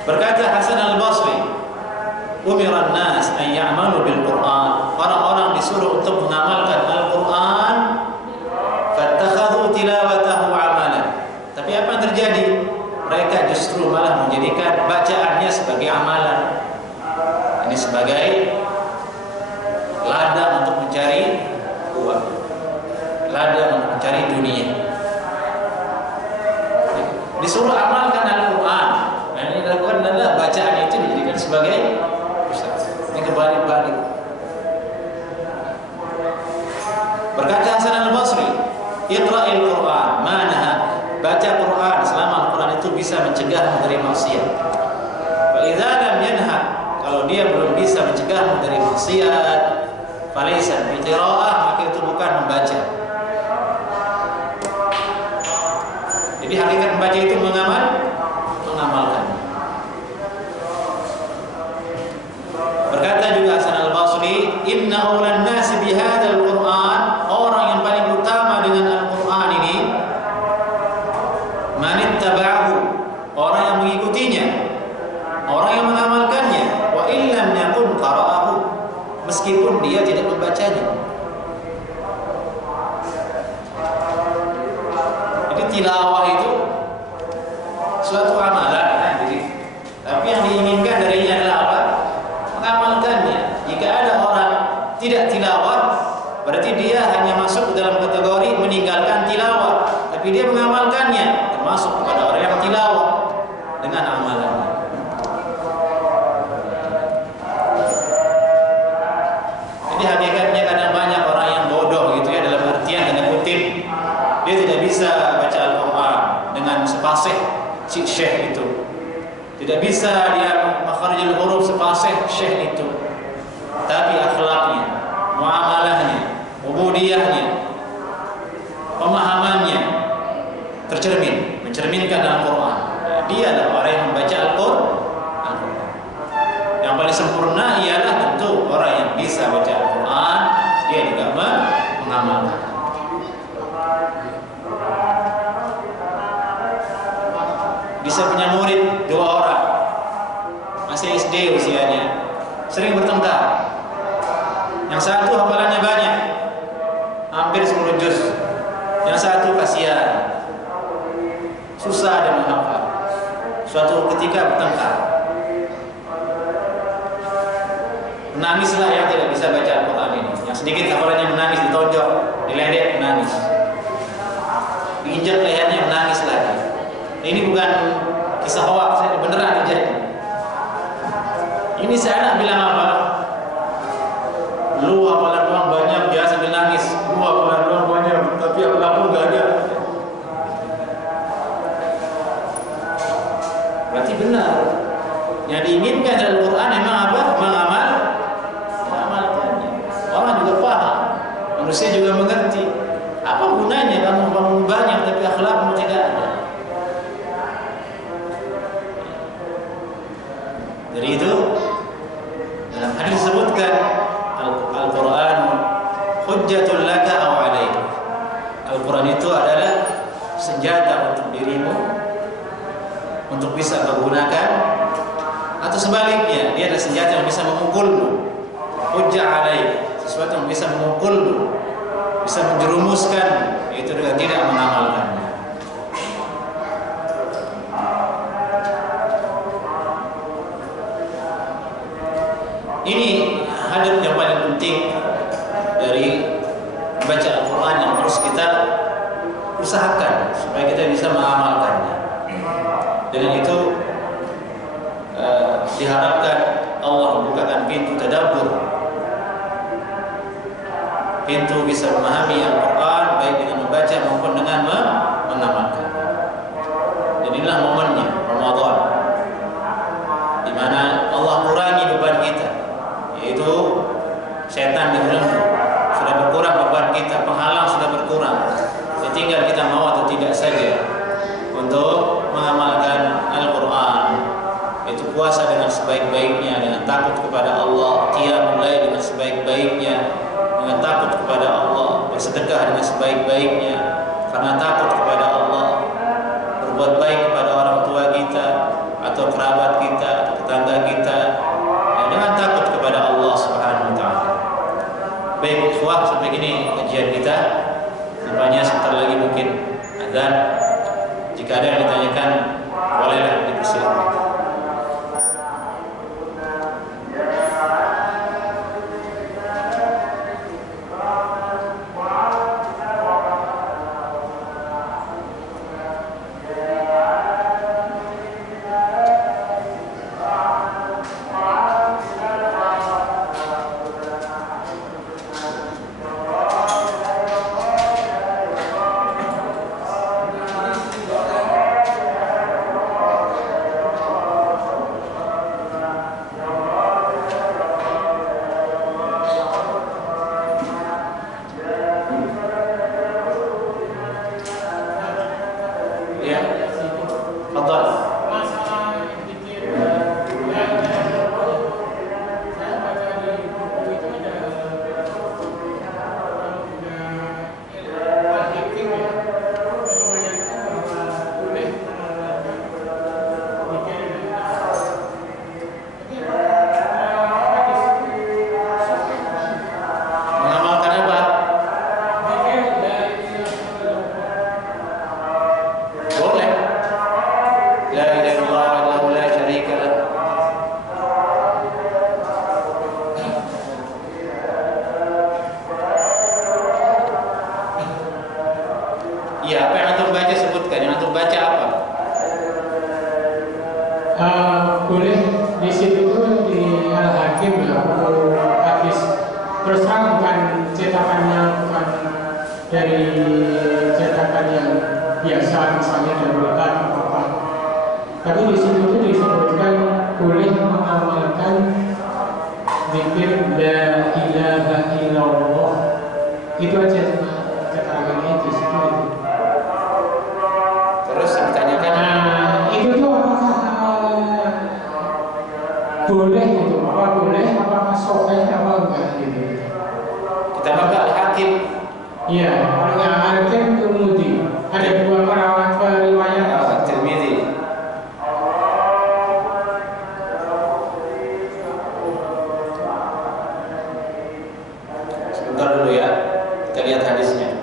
Berkata Hasan Al-Basri, umiran nas an ya'malu bil Quran. Orang-orang disuruh untuk mengamalkan Al-Quran, fattakhadhu tilawatahu amalan. Tapi apa yang terjadi? Mereka justru malah menjadikan bacaannya sebagai amalan. Ini sebagai ladang untuk mencari uang, ladang untuk mencari dunia. Disuruh amalkan Al-Quran, yang dilakukan adalah bacaan itu dijadikan sebagai pusat. Ini kebalik-balik. Iqra'il Quran, manaha, baca Quran selama Al-Quran itu bisa mencegahmu dari maksiat. Fa idza lam yanha, kalau dia belum bisa mencegahmu dari maksiat, falaysa bi qira'ah, maka itu bukan membaca. Jadi hakikat membaca itu mengamalkan. Berkata juga Hasan Al-Basri, inna awlan nasi bihadzal Qur'an, orang yang paling utama dengan Al-Qur'an ini, man ittaba'ahu, orang yang mengikutinya, orang yang mengamalkannya, wa illam yakun qara'ahu, meskipun dia tidak membacanya. Jadi tilawah itu suatu amalan, tapi yang diinginkan darinya adalah apa? Mengamalkannya. Jika ada orang tidak tilawah, berarti dia hanya masuk dalam kategori meninggalkan tilawah, tapi dia mengamalkannya, termasuk kepada orang yang tilawah dengan amalannya. Jadi hakikatnya kadang banyak orang yang bodoh gitu ya, dalam artian tanda kutip, dia tidak bisa baca Al-Quran dengan sefasih si syekh itu, tidak bisa dia makharijul huruf sefasih syekh itu, tapi akhlaknya, muamalahnya, ubudiyahnya, pemahamannya mencerminkan Al-Quran. Dia adalah orang yang membaca Al-Quran. Yang paling sempurna ialah tentu orang yang bisa baca Al-Quran, dia juga mengamalkan. Bisa punya murid 2 orang, masih SD usianya, sering bertengkar. Yang satu hafalannya banyak, hampir 10 juz. Yang satu kasihan, susah dia menghafal. Suatu ketika bertengkar, menangislah yang tidak bisa baca Al-Quran ini. Yang sedikit hafalannya menangis, ditonjok, diledek, menangis, diinjak lehernya, menangis lagi. Ini bukan kisah hoax, ini beneran terjadi. Ini si anak bilang apa? Lu hafalan doang banyak, dia sambil nangis. Lu hafalan doang banyak, tapi akhlakmu enggak ada. Berarti benar. Yang diinginkan dari Al-Quran memang apa? Mengamalkannya. Orang juga paham, manusia juga mengerti. Apa gunanya kamu bangun banyak tapi akhlakmu tidak ada? Dari itu dalam hadis disebutkan Al-Quran hujjatul laka aw alaik. Al-Quran itu adalah senjata untuk dirimu untuk bisa menggunakan, atau sebaliknya dia adalah senjata yang bisa memukulmu. Hujjah alaik, sesuatu yang bisa memukulmu, bisa menjerumuskan itu dengan tidak mengamalkannya. Ini hadap yang paling penting dari membaca Al-Quran yang harus kita usahakan supaya kita bisa mengamalkannya. Dengan itu diharapkan Allah membukakan pintu tadabbur, pintu bisa memahami Al-Quran baik dengan membaca maupun dengan mengamalkan. Dan inilah momennya Ramadan, di mana Allah kurangi beban kita, yaitu setan dibelenggu, sudah berkurang beban kita, penghalang sudah berkurang. Ya, tinggal kita mau atau tidak saja untuk mengamalkan Al-Quran. Itu puasa dengan sebaik-baiknya, dengan takut kepada Allah, qiyamul lail dengan sebaik-baiknya, dengan takut kepada Allah, bersedekah dengan sebaik-baiknya karena takut kepada Allah, berbuat baik kepada orang tua kita atau kerabat kita, atau tetangga kita, ya, dengan takut kepada Allah Subhanahu wa taala. Baik, ikhwah, sampai gini kajian kita. Nampaknya sebentar lagi mungkin azan. Jika ada yang ditanyakan, bolehlah dipersilakan. Ya, fadhal. Masalah zikir la ilaha illallah, saya baca di buku itu ada kalau udah al-hakim ya, meriwayatkan bahwa boleh mengeluarkan zikir la ilaha illallah. Tapi Mengamalkan apa? zikir la ilaha illallah. Boleh. La ilaha illallah wahdahu la syarika lah. Iya, apa yang antum baca sebutkan. Yang antum baca apa? Boleh di situ tuh di Al-Hakim ya, buku hadis. Terus terang bukan cetakannya, bukan dari cetakan yang biasa misalnya dari Al atau apa. Tapi di situ tuh disebutkan boleh mengamalkan zikir la ilaha illallah. Itu aja keterangannya di situ. Terus ditanyakan, Nah, itu tuh apakah boleh gitu? Apa boleh? Apakah sahih apa enggak gitu? kita baca Al-Hakim. Iya, kalau nggak Al-Hakim Tirmidzi. Ada dua periwayat. Tirmidzi. Sebentar dulu ya, kita lihat hadisnya.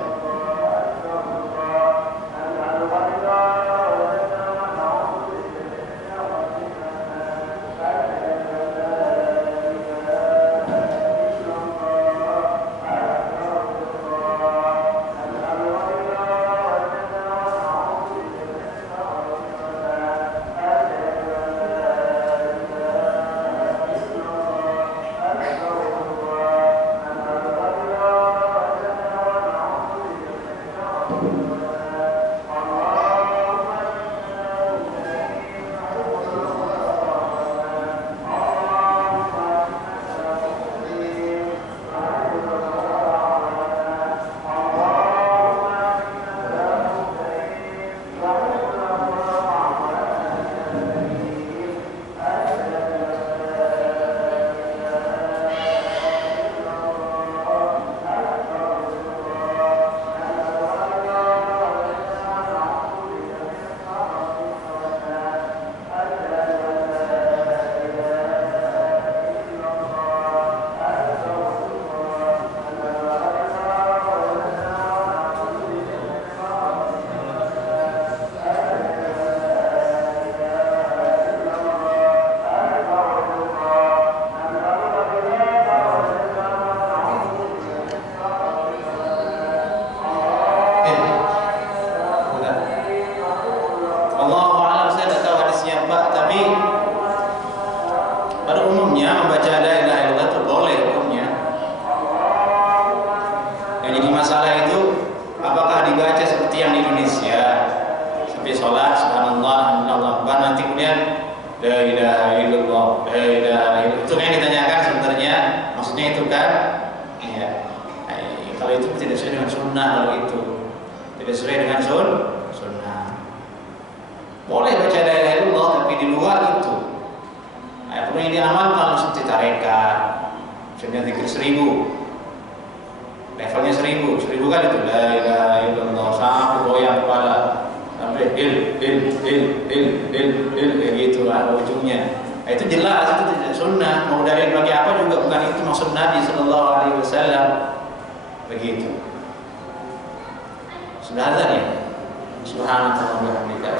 Allahu a'lam, saya tidak tahu hadisnya Pak, tapi pada umumnya membaca la ilaha illallah itu boleh hukumnya. Yang jadi masalah itu apakah dibaca seperti yang di Indonesia sampai sholat subhanallah alhamdulillah akbar, nanti kemudian la ilaha illallah la ilaha illallah, itu yang ditanyakan sebenarnya maksudnya itu kan ya. Kalau itu tidak sesuai dengan sunnah, kalau itu tidak sesuai dengan sunnah. Boleh baca la ilaha illallah tapi di luar itu. Nah, perlu yang diamalkan seperti tarekat, misalnya zikir 1000, levelnya 1000 kali itu la ilaha illallah sampai goyang kepala, sampai il kayak gitu ujungnya. Nah, itu jelas itu tidak sunnah. Mau dari bagi apa juga bukan itu maksud Nabi Sallallahu Alaihi Wasallam begitu. Sudah ada ya. Subhanallah wa bihamdika